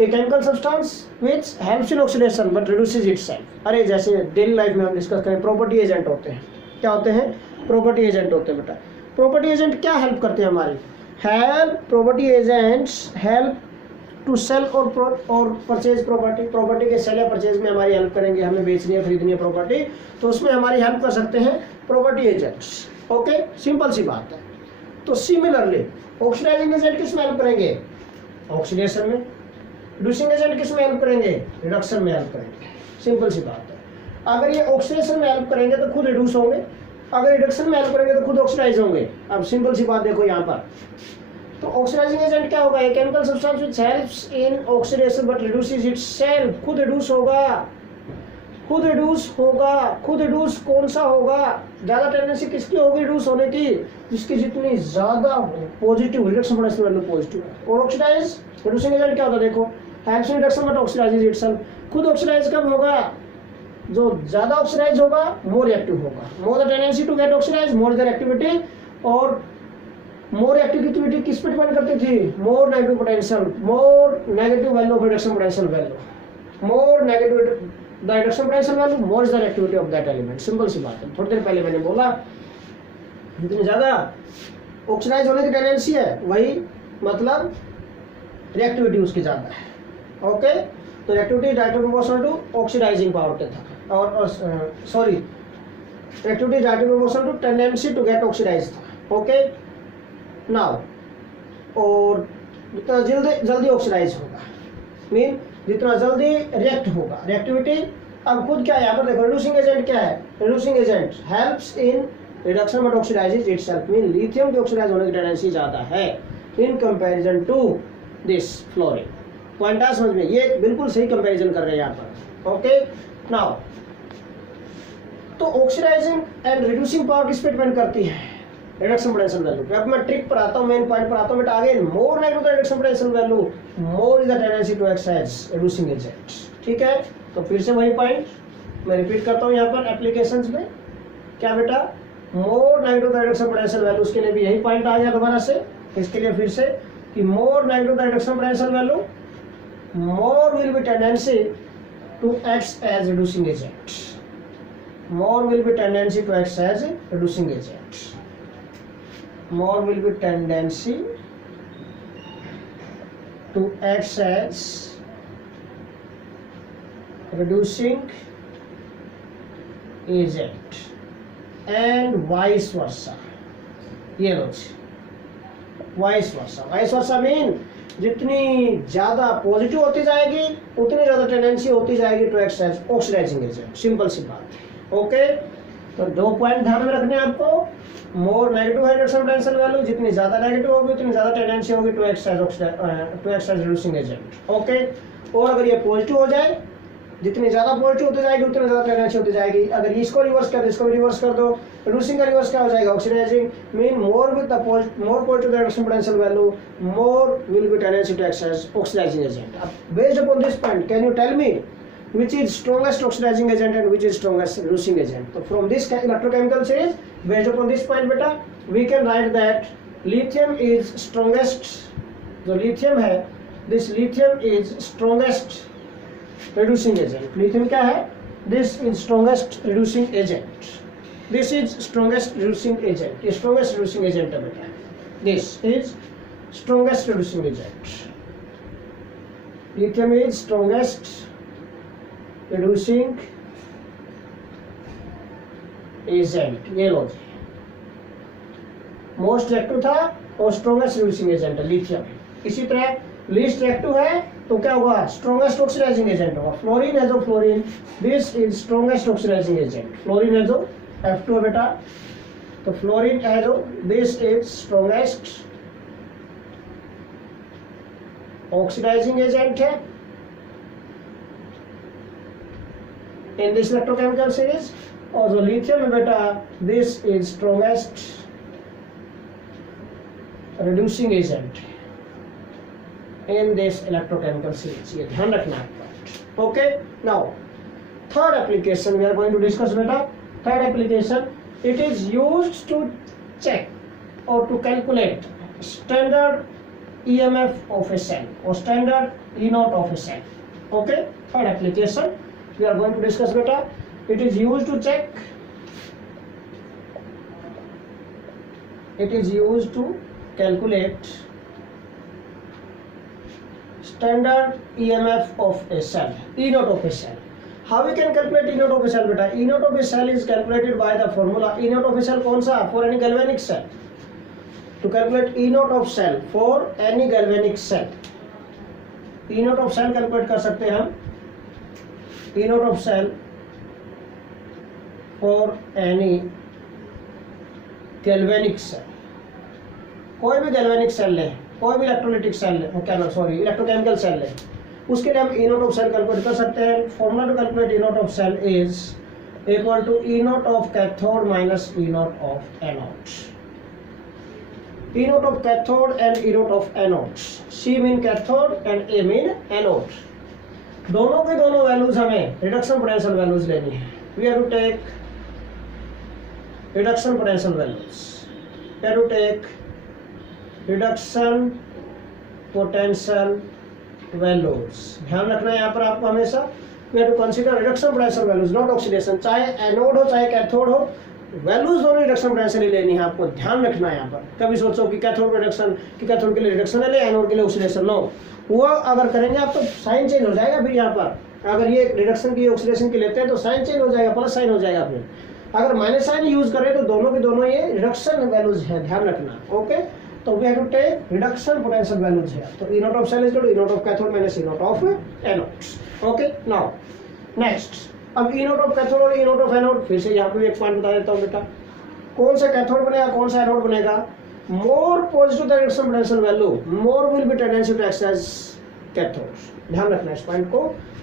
A chemical substance which helps in oxidation but reduces itself. अरे जैसे डेली लाइफ में हम डिस्कस करें, प्रॉपर्टी एजेंट होते हैं। क्या होते हैं? प्रॉपर्टी एजेंट होते हैं बेटा। प्रॉपर्टी एजेंट क्या हेल्प करते हैं हमारी? Property agents help to sale और परचेज प्रॉपर्टी। प्रॉपर्टी के सेल या परचेज में हमारी हेल्प करेंगे, हमें बेचनी है खरीदनी है प्रॉपर्टी, तो उसमें हमारी हेल्प कर सकते हैं प्रॉपर्टी एजेंट्स। ओके, सिंपल सी बात है। तो सिमिलरली ऑक्सीडाइजिंग एजेंट किस में हेल्प करेंगे? ऑक्सीडेशन में। रिड्यूसिंग एजेंट किस में हेल्प करेंगे? रिडक्शन में हेल्प करेंगे। सिंपल सी बात है। अगर ये ऑक्सीडेशन में हेल्प करेंगे तो खुद रिड्यूस होंगे, अगर रिडक्शन में हेल्प करेंगे तो खुद ऑक्सीडाइज होंगे। अब सिंपल सी बात देखो यहाँ पर, तो ऑक्सीडाइजिंग एजेंट क्या होगा? एक chemical substance which helps in oxidation but reduces itself. खुद रिड्यूस होगा, खुद रिड्यूस होगा। खुद रिड्यूस कौन सा होगा? ज्यादा टेंडेंसी किसकी होगी रिड्यूस होने की? जिसकी जितनी ज्यादा positive reduction potential value positive है। और ऑक्सीडाइज रिड्यूसिंग एजेंट क्या होता है? देखो, helps in reduction but oxidizes itself. खुद ऑक्सीडाइज कब होगा? जो ज्यादा ऑक्सीडाइज होगा मोर रिएक्टिव होगा। More the tendency to get oxidize more the activity. और मोर एक्टिविटी किस पे डिपेंड करती थी? More negative potential, more negative value of reduction potential value. More negative the reduction potential value more is the activity of that element. Simple सी बात है। थोड़ी देर पहले मैंने बोला जितनी ज्यादा ऑक्सीडाइज होने की टेंडेंसी है वही मतलब रिएक्टिविटी उसकी ज्यादा है। ओके, तो reactivity directly proportional to oxidizing power के था, और sorry reactivity directly proportional to tendency to get oxidize था। ओके, नाउ और जितना जल्दी ऑक्सीडाइज होगा मीन जितना जल्दी रिएक्ट होगा, रिएक्टिविटी। अब खुद क्या है यहाँ पर देखो, रिड्यूसिंग एजेंट क्या है? Reducing agent helps in reduction but oxidizes itself. Mean lithium की ऑक्सीडाइज होने की टेंडेंसी ज्यादा है in comparison to this fluorine. Point आ समझ में? ये बिल्कुल सही कंपैरिजन कर रहे हैं यहाँ पर। ओके, नाउ तो ऑक्सीडाइजिंग एंड रिड्यूसिंग पावर किस पे डिपेंड करती है? रिडक्शन पोटेंशियल वैल्यू पे। अब मैं ट्रिक पर आता हूँ, मेन पॉइंट पर आता हूँ बेटा। Again more negative the reduction potential value more is the tendency to act as reducing agent. ठीक है, तो फिर से वही पॉइंट मैं रिपीट करता हूँ यहाँ पर एप्लीकेशंस में। क्या बेटा? More negative the reduction potential value, उसके लिए भी यही पॉइंट आ गया दोबारा से। इसके लिए फिर से कि मोर negative the reduction potential value more will be tendency to act as reducing agent. More will be tendency to act as reducing agent. More will be tendency to act as reducing agent and vice versa. ये लो vice versa. Vice versa mean जितनी ज्यादा positive होती जाएगी उतनी ज्यादा tendency होती जाएगी to act as oxidizing agent. Simple सी बात है। ओके, तो दो पॉइंट ध्यान में रखने हैं आपको। मोर नेगेटिव है रिडक्शन पोटेंशियल वैल्यू, जितनी ज्यादा नेगेटिव होगी उतनी ज्यादा टेंडेंसी होगी to act as reducing agent. Okay, और अगर ये पॉजिटिव हो जाए, जितनी ज्यादा पॉजिटिव होती जाएगी उतनी ज्यादा टेंडेंसी होती जाएगी। अगर इसको रिवर्स कर दो, इसको भी रिवर्स कर दो, रिड्यूसिंग का रिवर्स क्या हो जाएगा, oxidizing, mean more with the more positive reduction potential value more will be tendency to act as oxidizing agent. अब based upon this point can you tell me which is strongest oxidizing agent and which is strongest reducing agent. So from this electrochemical series, based upon this point beta, we can write that lithium is strongest. जो lithium है, this lithium is strongest reducing agent. lithium क्या है, this is strongest reducing agent. this is strongest reducing agent. ये strongest reducing agent है बेटा. this is strongest reducing agent. lithium is strongest reducing agent. ये लो जी, most reactive था और स्ट्रॉन्गेस्ट रिड्यूसिंग एजेंट है लिथियम. इसी तरह लीस्ट रिएक्टिव है तो क्या होगा, स्ट्रॉन्गेस्ट ऑक्सीडाइजिंग एजेंट होगा. फ्लोरीन है जो fluorine, this is strongest oxidizing agent. Fluorine है जो F2 है बेटा, तो फ्लोरीन है जो this is strongest oxidizing agent है in this electrochemical series. और जो लिथियम है बेटा, this is strongest reducing agent in this electrochemical series. ये ध्यान रखना है. Okay, now third application we are going to discuss बेटा. Third application, it is used to check or to calculate standard EMF of a cell or standard E naught of a cell. Okay, third application we are going to discuss beta. It is used to check, it is used to calculate standard EMF of a cell, E naught of a cell. How we can calculate E naught of a cell beta? E naught of a cell is calculated by the formula. E naught of a cell कौन सा, for any galvanic cell. To calculate E naught of cell for any galvanic cell, E naught of cell calculate कर सकते हैं हम. E naught of cell for any galvanic cell. कोई भी galvanic cell ले, कोई भी इलेक्ट्रोलाइटिक सेल ले, क्या नाम, सॉरी इलेक्ट्रोकेमिकल सेल ले, उसके लिए हम E naught of cell calculate कर सकते हैं. Formula to calculate E naught of cell is equal to E naught of cathode minus E naught of anode. E naught of cathode and E naught of anode. C mean cathode and A mean anode. दोनों के दोनों values हमें reduction potential values लेनी है. We have to take reduction potential values. We have to take reduction potential values. ध्यान रखना है यहाँ पर आपको हमेशा. We have to consider reduction potential values, not oxidation. चाहे एनोड हो चाहे कैथोड हो, वैल्यूज दोनों रिडक्शन पोटेंशियल ही लेनी है. आपको ध्यान रखना है यहाँ पर. कभी सोचो कि कैथोड रिडक्शन, कि कैथोड के लिए रिडक्शन है, एनोड के लिए ऑक्सीडेशन. नो, वो अगर करेंगे आप तो साइन चेंज हो जाएगा. फिर यहाँ पर अगर ये रिडक्शन की ऑक्सीडेशन की लेते हैं तो साइन चेंज हो जाएगा, प्लस साइन हो जाएगा. फिर अगर माइनस साइन यूज करें तो दोनों के दोनों ये रिडक्शन वैल्यूज है, ध्यान रखना. ओके, तो we have to take reduction potential values है. तो E naught of cell is equal to E naught of cathode minus E naught of anode. Okay, now next, अब E naught of cathode और E naught of anode, फिर से यहाँ पे एक point बता देता हूँ बेटा. कौन सा कैथोड बनेगा, कौन सा एनोड बनेगा. More positive the reduction potential value, more will be tendency to act as cathode. ध्यान रखना इस पॉइंट को.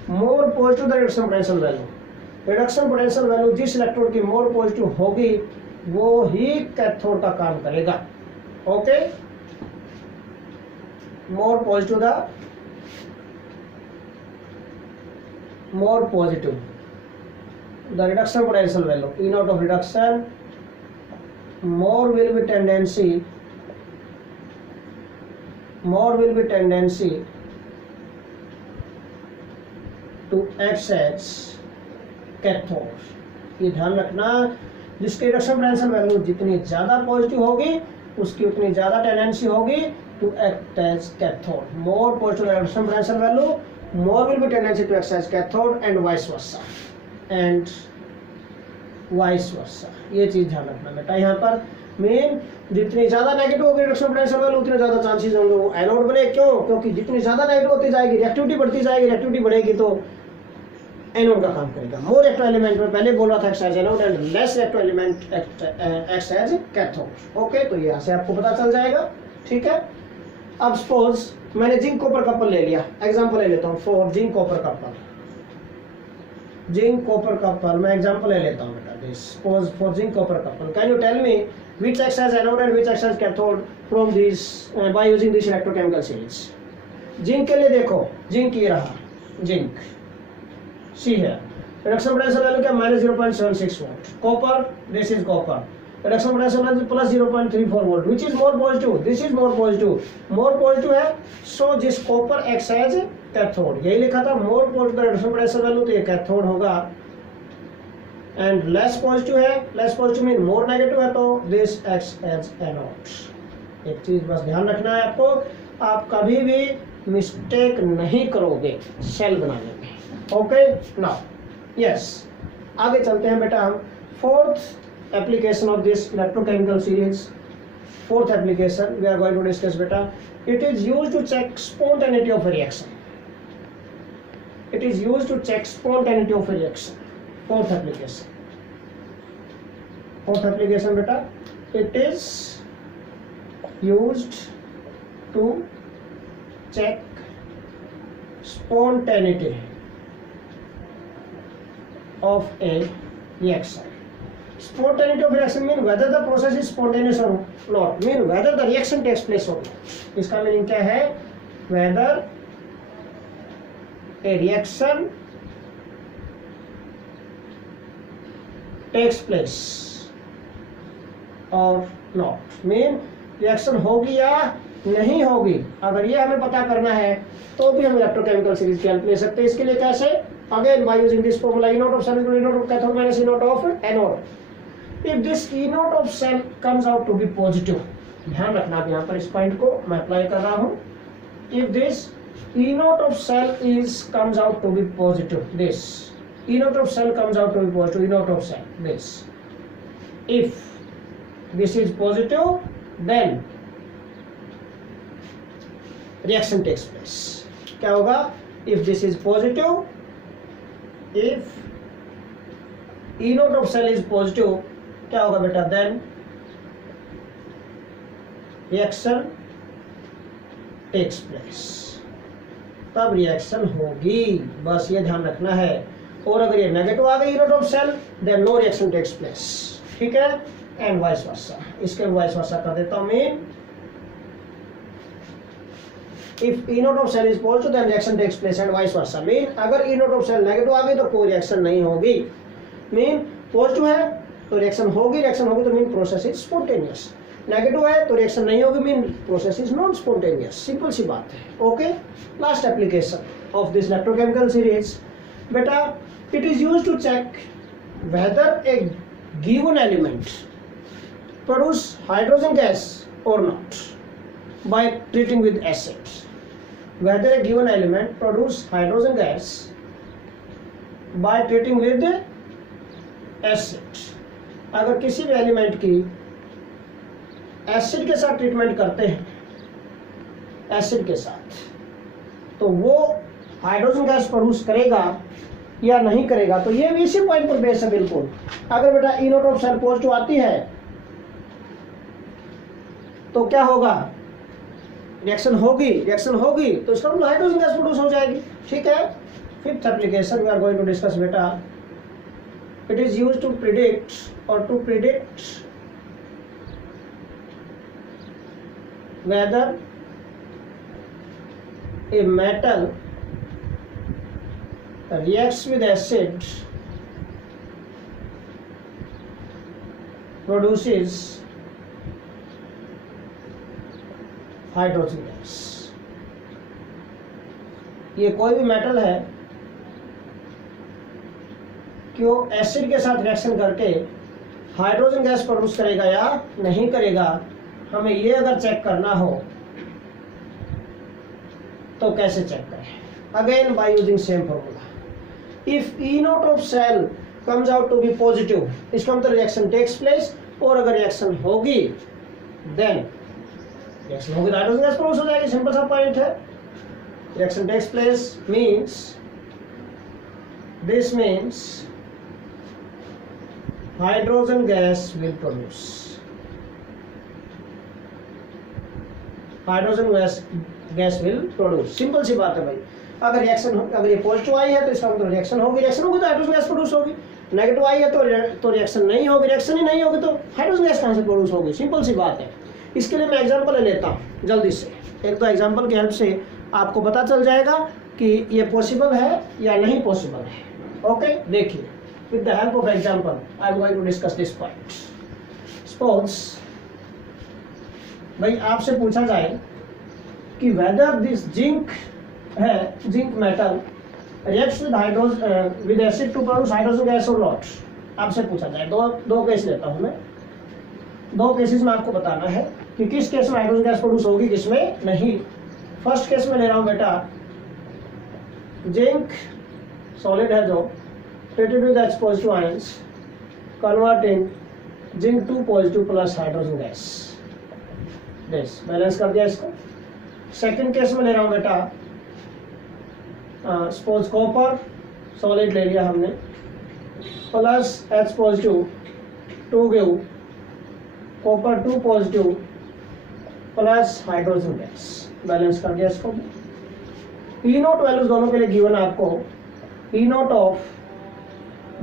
More positive the reduction potential value, reduction potential value जिस इलेक्ट्रोड की मोर पॉजिटिव होगी वो ही कैथोड का काम करेगा. Okay, more positive the more positive the reduction potential value, E naught of reduction, more will be tendency to act as cathode. ये ध्यान रखना, जिसकी रिडक्शन पोटेंशियल वैल्यू जितनी ज्यादा पॉजिटिव होगी उसकी उतनी ज्यादा टेंडेंसी होगी to act as cathode. More positive reduction potential value, more will be tendency to act as cathode and vice versa. ये चीज ध्यान रखना बेटा. यहाँ पर मेन जितनी ज्यादा नेगेटिव होगी रिडक्शन पोटेंशियल वैल्यू उतने ज्यादा चांसेस होंगे वो एनोड बने. क्यों? क्योंकि जितनी ज्यादा नेगेटिव होती जाएगी रिएक्टिविटी बढ़ती जाएगी, रिएक्टिविटी बढ़ेगी तो एनोड का काम करेगा. मोर रिएक्टिव एलिमेंट में पहले बोला था act as anode and less reactive element act as cathode. Okay, तो यहाँ से आपको पता चल जाएगा. ठीक है, अब सपोज मैंने जिंक कॉपर कपल ले लिया, एग्जांपल ले लेता हूँ for zinc copper couple. Zinc copper couple मैं एग्जांपल ले लेता हूँ बेटा. this for zinc copper couple. Can you tell me which acts as anode and which acts as cathode from these by using this electrochemical series? Zinc के लिए देखो, zinc ये रहा, जिंक सी है, रिडक्शन पोटेंशियल वैल्यू क्या -0.76 volt. Copper, this is copper, reduction potential value +0.34 volt. Which is more positive? This is more positive. More positive है, so this copper acts as cathode. यही लिखा था, more positive reduction potential value, तो ये cathode होगा. And less positive है, less positive mean more negative है, तो दिस एक्ट्स एज एनोड. एक चीज बस ध्यान रखना है आपको, आप कभी भी मिस्टेक नहीं करोगे सेल बनाने में. ओके, नाउ यस, आगे चलते हैं बेटा हम. Fourth application of this electrochemical series, fourth application we are going to discuss बेटा. It is used to check spontaneity of reaction. It is used to check spontaneity of reaction. Fourth application, fourth application बेटा, it is used to check spontaneity of a reaction. Spontaneity of reaction mean whether the process is spontaneous or not, mean whether the reaction takes place or not. इसका meaning क्या है? Whether a reaction takes place or not, mean reaction होगी या नहीं होगी. अगर ये हमें पता करना है तो भी हम इलेक्ट्रोकेमिकल सीरीज की हेल्प ले सकते हैं. इसके लिए कैसे? Again by using this formula, E0 of cell equal E0 of cathode minus E0 of anode. If this E0 of cell comes out to be positive, ध्यान रखना आप यहाँ पर इस पॉइंट को मैं अप्लाई कर रहा हूँ. If this E0 of cell is comes out to be positive, this E0 of cell comes out to be positive, E0 of cell, this, if this is positive then reaction takes place. क्या होगा? if this is positive, if E0 of cell is positive, क्या होगा बेटा? then reaction takes place, तब reaction होगी. बस ये ध्यान रखना है. और अगर ये नेगेटिव आ गई E0 of cell, then no reaction takes place. ठीक है? And vice versa. इसके वाइस वर्सा कर देता हूं. Mean if E0 of cell is positive then reaction takes place and vice versa. Mean अगर E0 ऑफ सेल नेगेटिव आ गई तो कोई रिएक्शन नहीं होगी. मीन पॉजिटिव है तो रिएक्शन होगी, रिएक्शन होगी तो mean process is spontaneous. Negative है तो रिएक्शन नहीं होगी, mean process is non spontaneous. Simple सी बात है. Okay, last application of this electrochemical series बेटा, it is used to check whether a given element produce hydrogen gas or not by treating with acid. Whether a given element produce hydrogen gas by treating with acid. अगर किसी भी element की acid के साथ treatment करते हैं, acid के साथ, तो वो हाइड्रोजन गैस प्रोड्यूस करेगा या नहीं करेगा. तो ये भी इसी पॉइंट पर बेस है बिल्कुल. अगर बेटा E0 ऑफ सेल पॉजिटिव आती है तो क्या होगा? रिएक्शन होगी, रिएक्शन होगी तो इसका मतलब हाइड्रोजन गैस प्रोड्यूस हो जाएगी. ठीक है? Fifth application we are going to discuss बेटा. It is used to predict और to predict whether a metal reacts with acid produces hydrogen gas. ये कोई भी मेटल है कि वो एसिड के साथ रिएक्शन करके हाइड्रोजन गैस प्रोड्यूस करेगा या नहीं करेगा. हमें ये अगर चेक करना हो तो कैसे चेक करें? Again by using same formula. If E0 of cell comes out to be positive, इसका मतलब रिएक्शन टेक्स प्लेस. और अगर रिएक्शन होगी देन रिएक्शन होगी तो हाइड्रोजन गैस प्रोड्यूस हो जाएगी. सिंपल सा पॉइंट है. Reaction takes place means, this means hydrogen gas will produce. Hydrogen gas will produce. Simple सी बात है भाई. अगर रिएक्शन, अगर ये पॉजिटिव आई है तो इसका मतलब रिएक्शन होगी, रिएक्शन होगी तो हाइड्रोजन गैस प्रोड्यूस होगी. नेगेटिव आई है तो रिएक्शन नहीं होगी, रिएक्शन ही नहीं होगी तो हाइड्रोजन गैस कहाँ से प्रोड्यूस होगी, सिंपल सी बात है। इसके लिए मैं एग्जांपल ले लेता हूँ जल्दी से, एक तो एग्जांपल की हेल्प से आपको पता चल जाएगा कि ये पॉसिबल है या नहीं पॉसिबल है। ओके, देखिए, with the help of example I am going to discuss this point. Suppose भाई आपसे पूछा जाए कि वेदर दिस जिंक है, zinc metal reacts with hydrogen with acid to produce hydrogen gas और नॉट। आपसे पूछा जाए, दो केस लेता हूं मैं, दो केसेस में आपको बताना है कि किस केस में हाइड्रोजन गैस प्रोड्यूस होगी, किसमें नहीं। फर्स्ट केस में ले रहा हूं बेटा, जिंक सॉलिड है जो treated with H positive ions converting zinc 2 positive plus hydrogen gas। this balance कर दिया इसको। सेकंड केस में ले रहा हूं बेटा, सपोज कॉपर सॉलिड ले लिया हमने plus H positive to give copper 2 positive plus hydrogen gas, balance कर दिया इसको। ई नोट वैल्यूज दोनों के लिए गिवन है आपको। E note of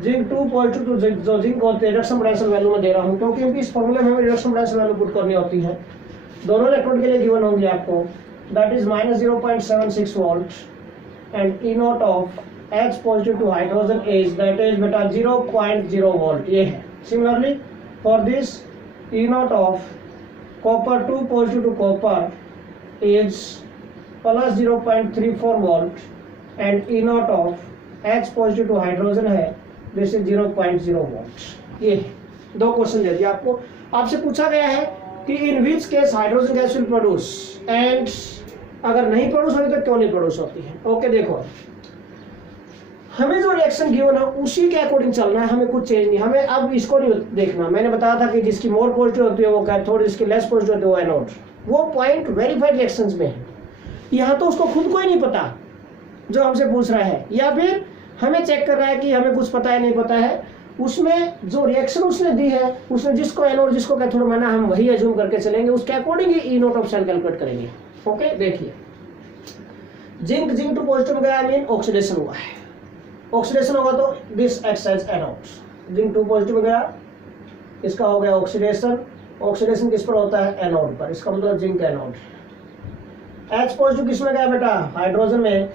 zinc 2 positive to zinc, जो जिंक होते हैं रिडक्शन पोटेंशियल वैल्यू में दे रहा हूं क्योंकि इस फॉर्मूले में हमें रिडक्शन पोटेंशियल वैल्यू पुट करनी होती है। दोनों इलेक्ट्रोड के लिए गिवन होंगे आपको, that is -0.76 volt and E note of H positive to hydrogen is that is बेटा 0.0 वोल्ट, ये है। Similarly for this E note of copper 2 positive to copper is plus 0.34 volt and E note of H positive to hydrogen है this is 0.0 volt. ये दो question दे दिया आपको। आपसे पूछा गया है कि in which case hydrogen gas will produce and अगर नहीं प्रोड्यूस होती तो क्यों नहीं प्रोड्यूस होती है। ओके, देखो हमें जो रिएक्शन गिवन है उसी के अकॉर्डिंग चलना है, हमें कुछ चेंज नहीं, हमें अब इसको नहीं देखना। मैंने बताया था कि जिसकी मोर पॉजिटिव होती है वो कैथोड, जिसकी लेस पॉजिटिव होती है वो एनोड। वो पॉइंट वेरीफाइड रिएक्शंस में है। यहाँ तो उसको खुद को ही नहीं पता जो हमसे पूछ रहा है, या फिर हमें चेक कर रहा है कि हमें कुछ पता है नहीं पता है। उसमें जो रिएक्शन उसने दी है, उसने जिसको एनोड जिसको कैथोड माना, हम वही एज्यूम करके चलेंगे, उसके अकॉर्डिंग ही E note of cell calculate करेंगे। ओके, देखिए जिंक 2 पॉजिटिव में गया, आई मीन ऑक्सीडेशन हुआ है। ऑक्सीडेशन होगा तो this acts as anode. Zinc 2 positive में गया, इसका हो गया ऑक्सीडेशन। ऑक्सीडेशन किस पर होता है, एनोड पर, इसका मतलब जिंक एनोड। H पॉजिटिव किस में गया बेटा, हाइड्रोजन में,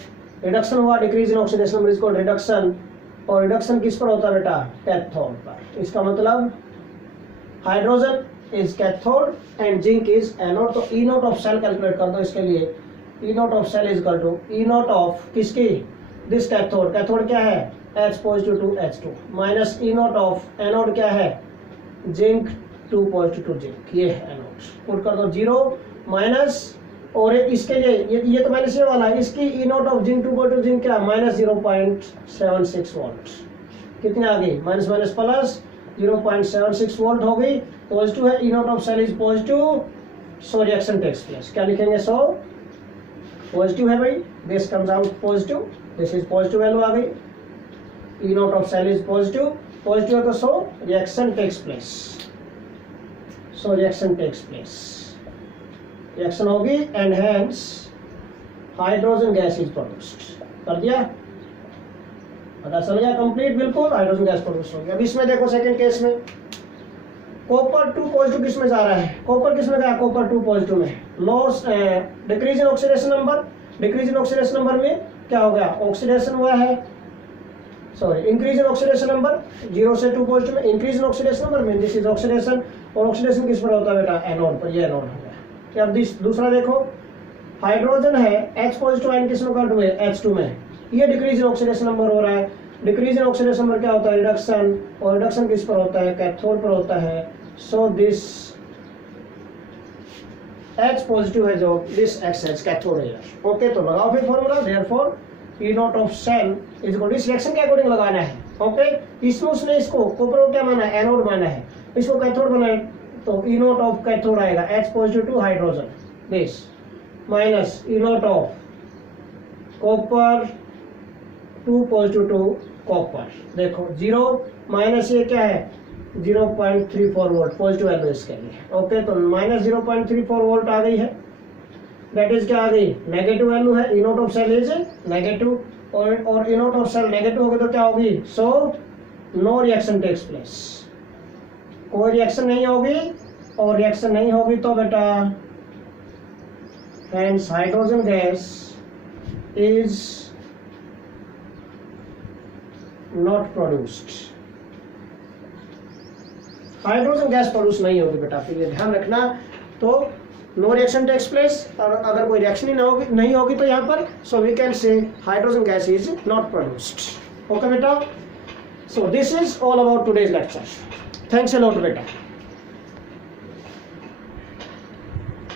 रिडक्शन हुआ, डिक्रीज इन ऑक्सीडेशन नंबर इसको रिडक्शन, और रिडक्शन किस पर होता है बेटा, कैथोड पर। इसका मतलब hydrogen is cathode and zinc is anode. तो E note of cell calculate कर दो इसके लिए। E note of cell is equal to E note of किसकी, दिस कैथोड, कैथोड क्या है H positive to H2 minus E note of anode क्या है जिंक 2 पॉजिटिव टू जिंक, ये है एनोड। पुट कर दो 0 माइनस, और इसके लिए ये तो माइनस ये वाला है, इसकी E note of zinc 2 positive zinc क्या -0.76 वोल्ट। कितने आ गई, माइनस माइनस प्लस 0.76 वोल्ट हो गई, पॉजिटिव है। E note of cell is positive, so reaction takes place. क्या लिखेंगे, सो पॉजिटिव है भाई, this comes out positive, this is positive value आ गई। E note of cell is positive, positive है तो so reaction takes place, so reaction takes place, reaction होगी and hence hydrogen gas is produced. कर दिया, पता चल गया कंप्लीट, बिल्कुल हाइड्रोजन गैस प्रोड्यूस हो गया। अब इसमें देखो सेकंड केस में कॉपर 2 पॉजिटिव किस में जा रहा है, कॉपर किस में गया, कॉपर 2 पॉजिटिव में। Loss decrease in oxidation number, decrease in oxidation number में क्या हो गया, ऑक्सीडेशन हुआ है, sorry increase in oxidation number 0 से 2 पॉजिटिव में, इंक्रीज इन ऑक्सीडेशन नंबर में दिस इज ऑक्सीडेशन, और ऑक्सीडेशन किस पर होता है बेटा, एनोड पर, ये एनोड हो गया। अब दूसरा देखो, हाइड्रोजन है H पॉजिटिव आयन किस में कन्वर्ट हुए, H2 में, ये डिक्रीज इन ऑक्सीडेशन नंबर हो रहा है। डिक्रीज इन ऑक्सीडेशन नंबर क्या होता है, रिडक्शन, और रिडक्शन किस पर होता है, कैथोड पर होता है। सो दिस H पॉजिटिव है जो, दिस एक्स कैथोड है। ओके, तो लगाओ फिर formula, therefore E note of cell is equal to, इस रिएक्शन के अकॉर्डिंग लगाना है। ओके, इसमें उसने इसको कॉपर को क्या माना है, एनोड माना है, इसको कैथोड बनाए, तो ई नोट ऑफ कैथोड आएगा H positive to hydrogen this minus E note of copper 2 positive to copper. देखो 0 माइनस ये क्या है 0.34 वोल्ट, पॉजिटिव वैल्यू इसके लिए। ओके, तो माइनस 0.34 वोल्ट आ गई है, दैट इज क्या आ गई, नेगेटिव वैल्यू है। E note of cell is negative, और E note of cell negative होगी तो क्या होगी, so no reaction takes place, कोई रिएक्शन नहीं होगी, और रिएक्शन नहीं होगी तो बेटा hence hydrogen gas is not produced, hydrogen gas produce नहीं होगी बेटा, तो ये ध्यान रखना। तो नो रिएक्शन टेक्स प्लेस, और अगर कोई रिएक्शन ही नहीं होगी तो यहाँ पर so we can say hydrogen gas is not produced. Okay बेटा, so this is all about today's lecture. Thanks a lot बेटा।